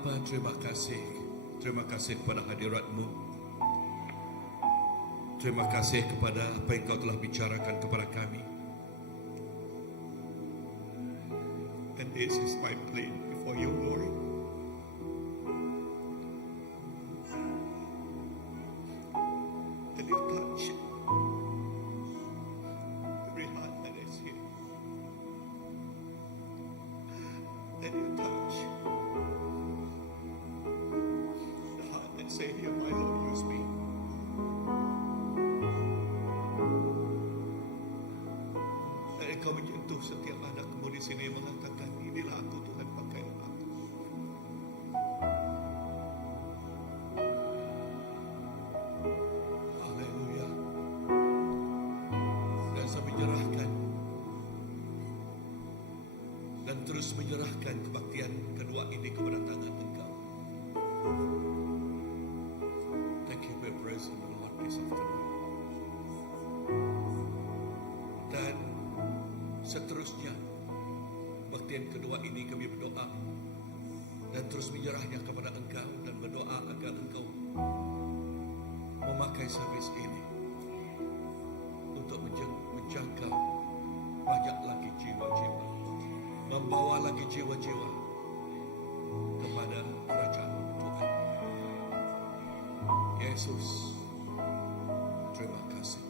Bapa, terima kasih. Terima kasih kepada hadirat-Mu. Terima kasih kepada apa yang Kau telah bicarakan kepada kami. And this is my plea before You, Lord. That You touch every heart that is here. That You touch the heart that say, "Here, my Lord, use me." Dan Engkau menyentuh setiap anak-Mu di sini mengatakan, "Inilah aku, Tuhan, pakailah aku." Haleluya. Dan saya menyerahkan dan terus menyerahkan kebaktian kedua ini kepada tangan Engkau. Thank you for your presence, Lord, this afternoon. Dan seterusnya, kebaktian kedua ini kami berdoa dan terus menyerahnya kepada Engkau dan berdoa agar Engkau memakai servis ini untuk menjangkau banyak lagi jiwa-jiwa, membawa lagi jiwa-jiwa kepada kerajaan Tuhan. Yesus, terima kasih.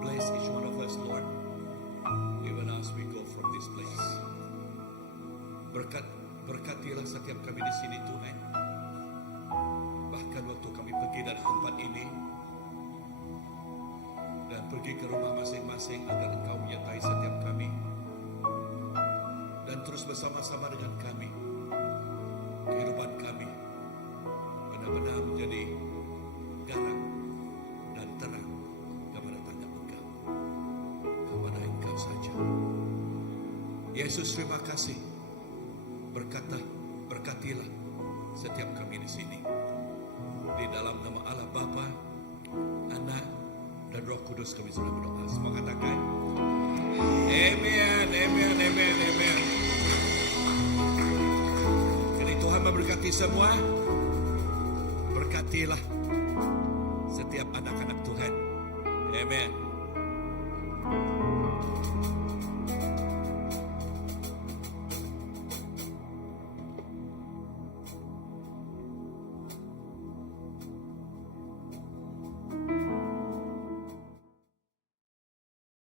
Bless each one of us, Lord, even as we go from this place. Berkatilah setiap kami di sini, Tuhan. Bahkan waktu kami pergi dari tempat ini dan pergi ke rumah masing-masing, agar Engkau menyertai setiap kami dan terus bersama-sama dengan kami. Kehidupan kami benar-benar menjadi garam dan terang kepada tangan Engkau, kepada Engkau saja. Yesus, terima kasih. Berkatilah setiap kami di sini. Di dalam nama Allah Bapa, Anak, dan Roh Kudus kami sudah berdoa. Semua katakan, Amen, Amen, Amen, Amen. Jadi Tuhan memberkati semua. Berkatilah setiap anak-anak Tuhan. Amen.